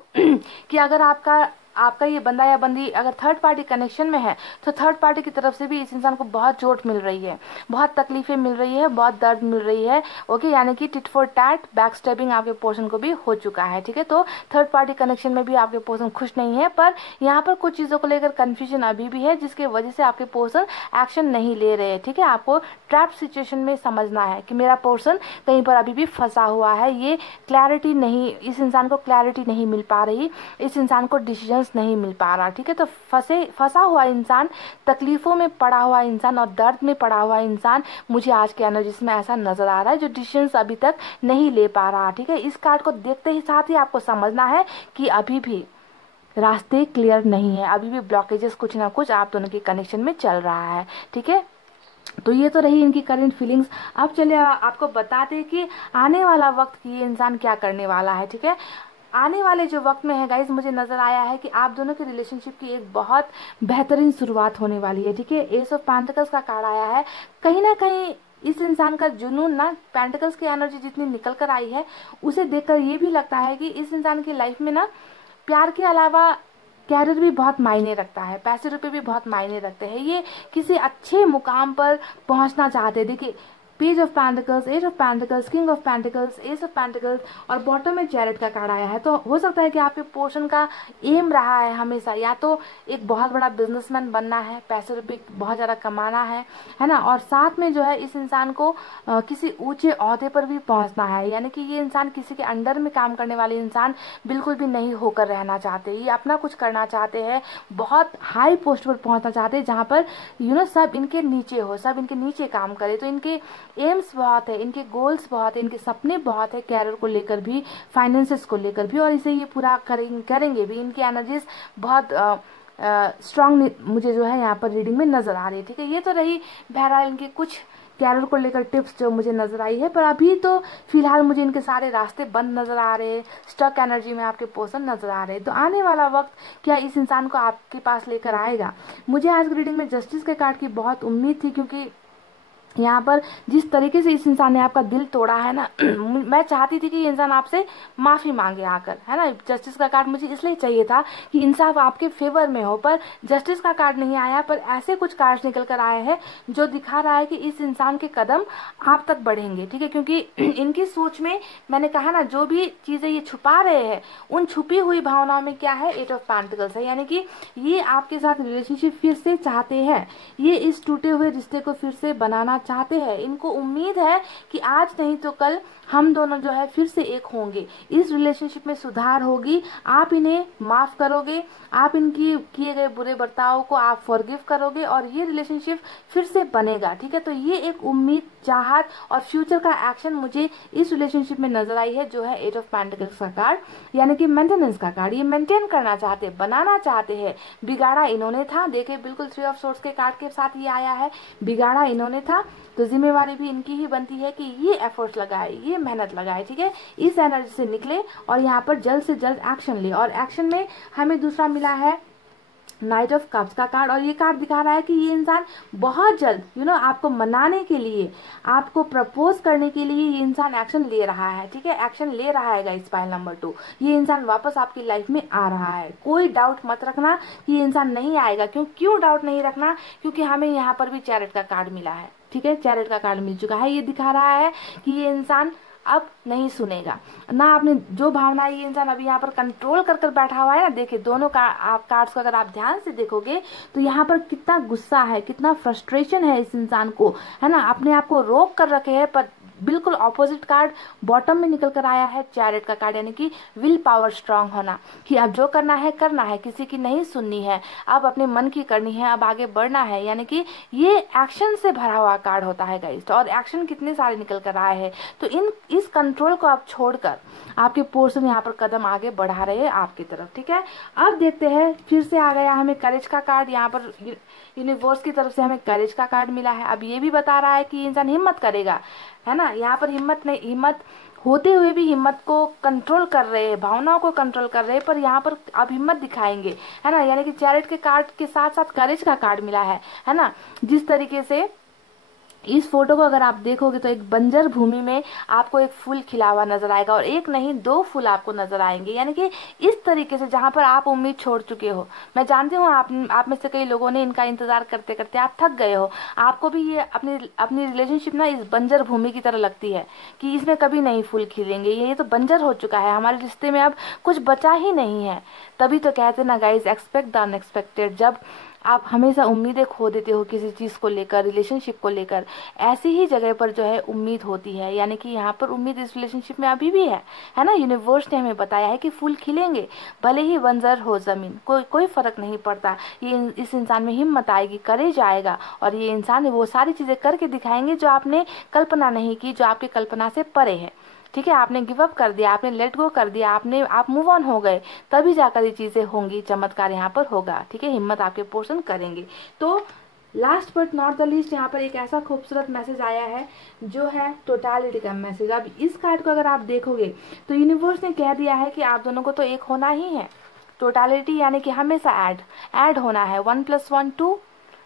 कि अगर आपका ये बंदा या बंदी अगर थर्ड पार्टी कनेक्शन में है तो थर्ड पार्टी की तरफ से भी इस इंसान को बहुत चोट मिल रही है, बहुत तकलीफें मिल रही है, बहुत दर्द मिल रही है। ओके, यानी कि tit for tat, back stepping आपके पोर्शन को भी हो चुका है। ठीक है, तो थर्ड पार्टी कनेक्शन में भी आपके पोर्शन खुश नहीं है, पर यहाँ पर कुछ चीजों को लेकर कंफ्यूजन अभी भी है, जिसकी वजह से आपके पोर्शन एक्शन नहीं ले रहे हैं। ठीक है, आपको ट्रैप सिचुएशन में समझना है कि मेरा पोर्शन कहीं पर अभी भी फंसा हुआ है, ये क्लैरिटी नहीं, इस इंसान को क्लैरिटी नहीं मिल पा रही, इस इंसान को डिसीजन नहीं मिल पा रहा। ठीक है, तो फंसा हुआ इंसान, तकलीफों में पड़ा हुआ इंसान और दर्द में पड़ा हुआ इंसान मुझे आज के एनर्जीज में ऐसा नजर आ रहा है, जो डिसीजंस अभी तक नहीं ले पा रहा। ठीक है, इस कार्ड को देखते ही साथ ही आपको समझना है कि अभी भी रास्ते क्लियर नहीं है, अभी भी ब्लॉकेजेस कुछ ना कुछ आप दोनों के कनेक्शन में चल रहा है। ठीक है, तो ये तो रही इनकी करंट फीलिंग्स। अब चलिए आपको बताते कि आने वाला वक्त ये इंसान क्या करने वाला है। ठीक है, आने वाले जो वक्त में है गाइज, मुझे नजर आया है कि आप दोनों के रिलेशनशिप की एक बहुत बेहतरीन शुरुआत होने वाली है। ठीक है, एस ऑफ पेंटिकल्स का कार्ड आया है। कहीं ना कहीं इस इंसान का जुनून ना, पेंटिकल्स की एनर्जी जितनी निकल कर आई है उसे देखकर ये भी लगता है कि इस इंसान की लाइफ में ना प्यार के अलावा कैरियर भी बहुत मायने रखता है, पैसे रुपए भी बहुत मायने रखते हैं। ये किसी अच्छे मुकाम पर पहुंचना चाहते हैं। देखिए, page of pentacles, ace of pentacles, king of pentacles, ace of pentacles और बॉटम में चैरिट का कार्ड आया है। तो हो सकता है कि आपके पोर्शन का एम रहा है हमेशा या तो एक बहुत बड़ा बिजनेसमैन बनना है, पैसे रुपए बहुत ज्यादा कमाना है ना, और साथ में जो है इस इंसान को किसी ऊंचे ओहदे पर भी पहुंचना है। यानी कि ये इंसान किसी के अंडर में काम करने वाले इंसान बिल्कुल भी नहीं होकर रहना चाहते, ये अपना कुछ करना चाहते हैं, बहुत हाई पोस्ट पर पहुंचना चाहते हैं, जहां पर सब इनके नीचे हो, सब इनके नीचे काम करे। तो इनके एम्स बहुत है, इनके गोल्स बहुत है, इनके सपने बहुत है, कैरियर को लेकर भी, फाइनेंसेस को लेकर भी, और इसे ये पूरा करेंगे भी। इनकी एनर्जीज बहुत स्ट्रांग मुझे जो है यहाँ पर रीडिंग में नजर आ रही है। ठीक है, ये तो रही बहरहाल इनके कुछ कैरियर को लेकर टिप्स जो मुझे नजर आई है, पर अभी तो फिलहाल मुझे इनके सारे रास्ते बंद नजर आ रहे हैं, स्टक एनर्जी में आपके पोर्शन नजर आ रहे हैं। तो आने वाला वक्त क्या इस इंसान को आपके पास लेकर आएगा? मुझे आज की रीडिंग में जस्टिस के कार्ड की बहुत उम्मीद थी, क्योंकि यहाँ पर जिस तरीके से इस इंसान ने आपका दिल तोड़ा है ना, मैं चाहती थी कि ये इंसान आपसे माफी मांगे आकर, है ना। जस्टिस का कार्ड मुझे इसलिए चाहिए था कि इंसाफ आपके फेवर में हो, पर जस्टिस का कार्ड नहीं आया। पर ऐसे कुछ कार्ड निकल कर आए हैं जो दिखा रहा है कि इस इंसान के कदम आप तक बढ़ेंगे। ठीक है, क्योंकि इनकी सोच में मैंने कहा ना, जो भी चीजें ये छुपा रहे हैं उन छुपी हुई भावनाओं में क्या है, एट ऑफ पेंटिकल्स है। यानी कि ये आपके साथ रिलेशनशिप फिर से चाहते हैं, ये इस टूटे हुए रिश्ते को फिर से बनाना चाहते हैं। इनको उम्मीद है कि आज नहीं तो कल हम दोनों जो है फिर से एक होंगे, इस रिलेशनशिप में सुधार होगी, आप इन्हें माफ करोगे, आप इनकी किए गए बुरे बर्ताव को आप फॉरगिव करोगे और ये रिलेशनशिप फिर से बनेगा। ठीक है, तो ये एक उम्मीद, चाहत और फ्यूचर का एक्शन मुझे इस रिलेशनशिप में नजर आई है, जो है एट ऑफ पेंटिकल्स का कार्ड, यानी कि मेंटेनेंस का कार्ड। ये मेंटेन करना चाहते, बनाना चाहते हैं। बिगाड़ा इन्होंने था, देखिए बिल्कुल थ्री ऑफ सोर्ड्स के कार्ड के साथ ये आया है, बिगाड़ा इन्होंने था, तो जिम्मेवारी भी इनकी ही बनती है कि ये एफर्ट्स लगाए, ये मेहनत लगाए। ठीक है, इस एनर्जी से निकले और यहाँ पर जल्द से जल्द एक्शन ले। और एक्शन में हमें दूसरा मिला है नाइट ऑफ कप्स का कार्ड, और ये कार्ड दिखा रहा है कि ये इंसान बहुत जल्द आपको मनाने के लिए, आपको प्रपोज करने के लिए ये इंसान एक्शन ले रहा है। ठीक है, एक्शन ले रहा है गाइस। पाइल नंबर 2, ये इंसान वापस आपकी लाइफ में आ रहा है। कोई डाउट मत रखना कि ये इंसान नहीं आएगा। क्यों डाउट नहीं रखना? क्योंकि हमें यहाँ पर भी चैरिट का कार्ड मिला है। ठीक है, चैरिट का कार्ड मिल चुका है। ये दिखा रहा है कि ये इंसान अब नहीं सुनेगा ना, आपने जो भावना ये इंसान अभी यहाँ पर कंट्रोल कर बैठा हुआ है ना। देखिए दोनों कार्ड्स को अगर आप ध्यान से देखोगे तो यहाँ पर कितना गुस्सा है, कितना फ्रस्ट्रेशन है इस इंसान को, है ना। अपने आप को रोक कर रखे है, पर बिल्कुल ऑपोजिट कार्ड बॉटम में निकल कर आया है, चैरिट का कार्ड, यानी कि विल पावर स्ट्रांग होना, कि अब जो करना है करना है, किसी की नहीं सुननी है, अब अपने मन की करनी है, अब आगे बढ़ना है। यानी कि ये एक्शन से भरा हुआ कार्ड होता है गाइस, और एक्शन कितने सारे निकल कर आए हैं। तो इस कंट्रोल को आप छोड़कर आपके पोर्शन यहाँ पर कदम आगे बढ़ा रहे हैं आपकी तरफ। ठीक है, अब देखते हैं, फिर से आ गया हमें करेज का कार्ड। यहाँ पर यूनिवर्स की तरफ से हमें करेज का कार्ड मिला है। अब ये भी बता रहा है कि इंसान हिम्मत करेगा, है ना। यहाँ पर हिम्मत होते हुए भी हिम्मत को कंट्रोल कर रहे हैं, भावनाओं को कंट्रोल कर रहे हैं, पर यहाँ पर अब हिम्मत दिखाएंगे, है ना। यानी कि चैरिट के कार्ड के साथ साथ करेज का कार्ड मिला है ना। जिस तरीके से इस फोटो को अगर आप देखोगे तो एक बंजर भूमि में आपको एक फूल खिला हुआ नजर आएगा, और एक नहीं 2 फूल आपको नजर आएंगे। यानी कि इस तरीके से जहां पर आप उम्मीद छोड़ चुके हो, मैं जानती हूँ आप में से कई लोगों ने इनका इंतजार करते करते आप थक गए हो। आपको भी ये अपनी अपनी रिलेशनशिप ना इस बंजर भूमि की तरह लगती है कि इसमें कभी नहीं फूल खिलेंगे, ये तो बंजर हो चुका है, हमारे रिश्ते में अब कुछ बचा ही नहीं है। तभी तो कहते ना गाइज, एक्सपेक्ट द अनएक्सपेक्टेड। जब आप हमेशा उम्मीदें खो देते हो किसी चीज को लेकर, रिलेशनशिप को लेकर, ऐसी ही जगह पर जो है उम्मीद होती है। यानी कि यहाँ पर उम्मीद इस रिलेशनशिप में अभी भी है ना। यूनिवर्स ने हमें बताया है कि फूल खिलेंगे, भले ही बंजर हो जमीन, कोई फर्क नहीं पड़ता। ये इस इंसान में हिम्मत आएगी, करेज आएगा, और ये इंसान वो सारी चीजें करके दिखाएंगे जो आपने कल्पना नहीं की, जो आपकी कल्पना से परे है। ठीक है, आपने गिव अप कर दिया, आपने लेट गो कर दिया, आप मूव ऑन हो गए, तभी जाकर ये चीजें होंगी, चमत्कार यहाँ पर होगा। ठीक है, हिम्मत आपके पोर्शन करेंगे। तो last but not the least, यहाँ पर एक ऐसा खूबसूरत मैसेज आया है जो है टोटालिटी का मैसेज। अब इस कार्ड को अगर आप देखोगे तो यूनिवर्स ने कह दिया है कि आप दोनों को तो एक होना ही है। टोटालिटी यानी कि हमेशा ऐड होना है। 1 + 1 2,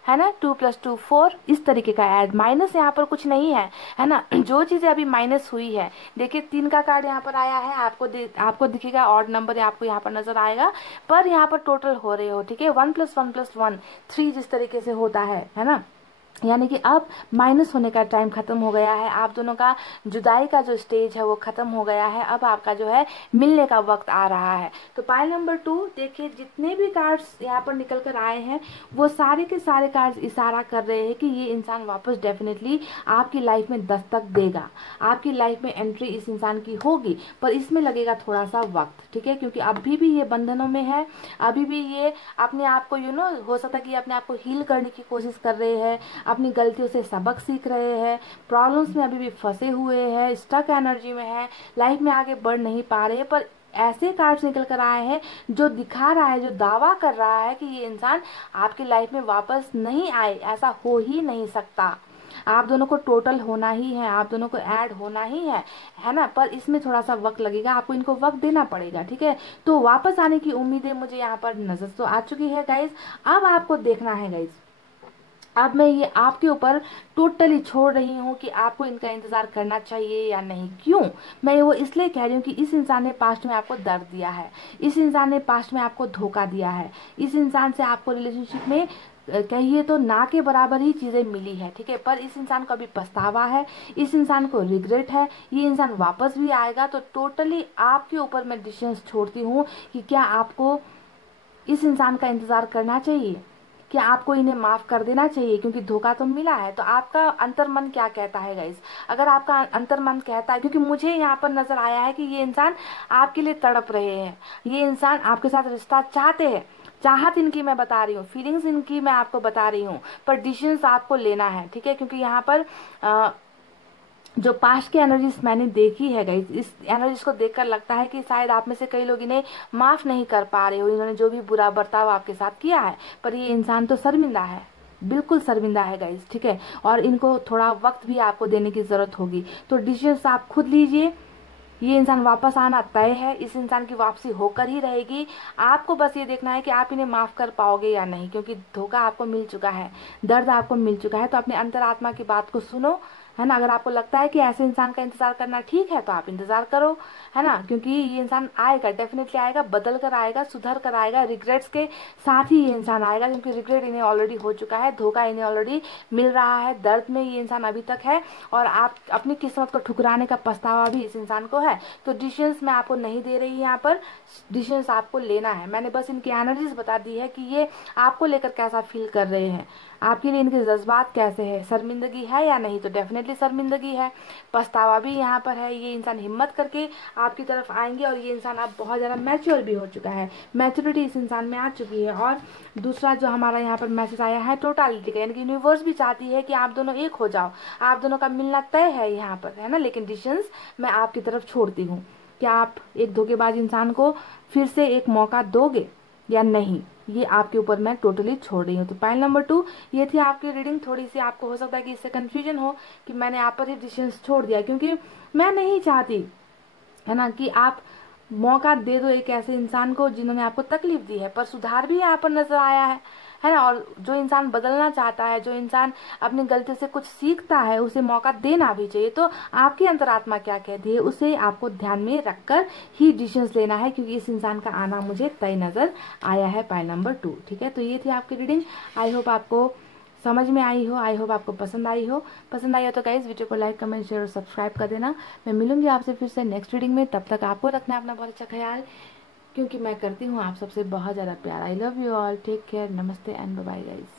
है ना। 2 + 2 4, इस तरीके का ऐड। माइनस यहाँ पर कुछ नहीं है ना। जो चीजें अभी माइनस हुई है, देखिए 3 का कार्ड यहाँ पर आया है, आपको दिखेगा ऑड नंबर आपको यहाँ पर नजर आएगा, पर यहाँ पर टोटल हो रहे हो। ठीक है, 1 + 1 + 1 3 जिस तरीके से होता है ना। यानी कि अब माइनस होने का टाइम खत्म हो गया है, आप दोनों का जुदाई का जो स्टेज है वो खत्म हो गया है। अब आपका जो है मिलने का वक्त आ रहा है। तो पाइल नंबर 2, देखिए जितने भी कार्ड्स यहाँ पर निकल कर आए हैं वो सारे के सारे कार्ड्स इशारा कर रहे हैं कि ये इंसान वापस डेफिनेटली आपकी लाइफ में दस्तक देगा, आपकी लाइफ में एंट्री इस इंसान की होगी, पर इसमें लगेगा थोड़ा सा वक्त। ठीक है, क्योंकि अभी भी ये बंधनों में है, अभी भी ये अपने आप को हो सकता है कि अपने आप को हील करने की कोशिश कर रहे हैं, अपनी गलतियों से सबक सीख रहे हैं, प्रॉब्लम्स में अभी भी फंसे हुए हैं, स्टक एनर्जी में है, लाइफ में आगे बढ़ नहीं पा रहे। पर ऐसे कार्ड्स निकल कर आए हैं जो दिखा रहा है, जो दावा कर रहा है कि ये इंसान आपकी लाइफ में वापस नहीं आए, ऐसा हो ही नहीं सकता। आप दोनों को टोटल होना ही है, आप दोनों को ऐड होना ही है ना। पर इसमें थोड़ा सा वक्त लगेगा, आपको इनको वक्त देना पड़ेगा। ठीक है, तो वापस आने की उम्मीदें मुझे यहाँ पर नजर तो आ चुकी है गाइज। अब आपको देखना है गाइज, अब मैं ये आपके ऊपर टोटली छोड़ रही हूँ कि आपको इनका इंतजार करना चाहिए या नहीं। क्यों मैं वो इसलिए कह रही हूँ कि इस इंसान ने पास्ट में आपको दर्द दिया है, इस इंसान ने पास्ट में आपको धोखा दिया है, इस इंसान से आपको रिलेशनशिप में कहिए तो ना के बराबर ही चीजें मिली है। ठीक है, पर इस इंसान को अभी पछतावा है, इस इंसान को रिग्रेट है, ये इंसान वापस भी आएगा। तो टोटली आपके ऊपर मैं डिसीजन छोड़ती हूँ कि क्या आपको इस इंसान का इंतजार करना चाहिए, क्या आपको इन्हें माफ कर देना चाहिए, क्योंकि धोखा तो मिला है। तो आपका अंतर्मन क्या कहता है गाइस? अगर आपका अंतर्मन कहता है, क्योंकि मुझे यहाँ पर नजर आया है कि ये इंसान आपके लिए तड़प रहे हैं, ये इंसान आपके साथ रिश्ता चाहते हैं, चाहत इनकी मैं बता रही हूँ, फीलिंग्स इनकी मैं आपको बता रही हूँ, पर डिसीजंस आपको लेना है। ठीक है, क्योंकि यहाँ पर जो पास्ट की एनर्जीज मैंने देखी है गाइस, इस एनर्जीज को देखकर लगता है कि शायद आप में से कई लोग इन्हें माफ नहीं कर पा रहे हो, इन्होंने जो भी बुरा बर्ताव आपके साथ किया है। पर ये इंसान तो शर्मिंदा है, बिल्कुल शर्मिंदा है गाइस। ठीक है, और इनको थोड़ा वक्त भी आपको देने की जरूरत होगी। तो डिसीजंस आप खुद लीजिए, ये इंसान वापस आना तय है, इस इंसान की वापसी होकर ही रहेगी। आपको बस ये देखना है कि आप इन्हें माफ कर पाओगे या नहीं, क्योंकि धोखा आपको मिल चुका है, दर्द आपको मिल चुका है। तो अपने अंतरात्मा की बात को सुनो, है ना। अगर आपको लगता है कि ऐसे इंसान का इंतजार करना ठीक है तो आप इंतजार करो, है ना, क्योंकि ये इंसान आएगा, डेफिनेटली आएगा, बदल कर आएगा, सुधर कर आएगा, रिग्रेट्स के साथ ही ये इंसान आएगा, क्योंकि रिग्रेट इन्हें ऑलरेडी हो चुका है, धोखा इन्हें ऑलरेडी मिल रहा है, दर्द में ये इंसान अभी तक है, और आप अपनी किस्मत को ठुकराने का पछतावा भी इस इंसान को है। तो डिसीजंस मैं आपको नहीं दे रही यहाँ पर, डिसीजंस आपको लेना है। मैंने बस इनकी एनर्जीज बता दी है कि ये आपको लेकर कैसा फील कर रहे हैं, आपके लिए इनके जज्बात कैसे है, शर्मिंदगी है या नहीं। तो डेफिनेटली शर्मिंदगी है, पछतावा भी यहाँ पर है। ये इंसान हिम्मत करके आपकी तरफ आएंगे, और ये इंसान अब बहुत ज़्यादा मैच्योर भी हो चुका है, मैच्योरिटी इस इंसान में आ चुकी है। और दूसरा जो हमारा यहाँ पर मैसेज आया है टोटालिटी का, यानी कि यूनिवर्स भी चाहती है कि आप दोनों एक हो जाओ, आप दोनों का मिलना तय है यहाँ पर, है ना। लेकिन डिसीजंस मैं आपकी तरफ छोड़ती हूँ। क्या आप एक धोखेबाज इंसान को फिर से एक मौका दोगे या नहीं, ये आपके ऊपर मैं टोटली छोड़ रही हूँ। तो पाइल नंबर 2 ये थी आपकी रीडिंग। थोड़ी सी आपको हो सकता है कि इससे कंफ्यूजन हो कि मैंने आप पर ही डिसीजन छोड़ दिया, क्योंकि मैं नहीं चाहती है ना, कि आप मौका दे दो एक ऐसे इंसान को जिन्होंने आपको तकलीफ दी है, पर सुधार भी यहाँ पर नजर आया है ना। और जो इंसान बदलना चाहता है, जो इंसान अपनी गलती से कुछ सीखता है, उसे मौका देना भी चाहिए। तो आपकी अंतरात्मा क्या कहती है, उसे आपको ध्यान में रखकर ही डिसीजंस लेना है, क्योंकि इस इंसान का आना मुझे तय नजर आया है, पाइल नंबर 2। ठीक है, तो ये थी आपकी रीडिंग। आई होप आपको समझ में आई हो, आई होप आपको पसंद आई हो। पसंद आई हो तो गाइज वीडियो को लाइक, कमेंट, शेयर और सब्सक्राइब कर देना। मैं मिलूंगी आपसे फिर से नेक्स्ट रीडिंग में। तब तक आपको रखना है अपना बहुत अच्छा ख्याल, क्योंकि मैं करती हूँ आप सबसे बहुत ज़्यादा प्यार। I love you all, take care, नमस्ते एंड बाय बाय गाइज।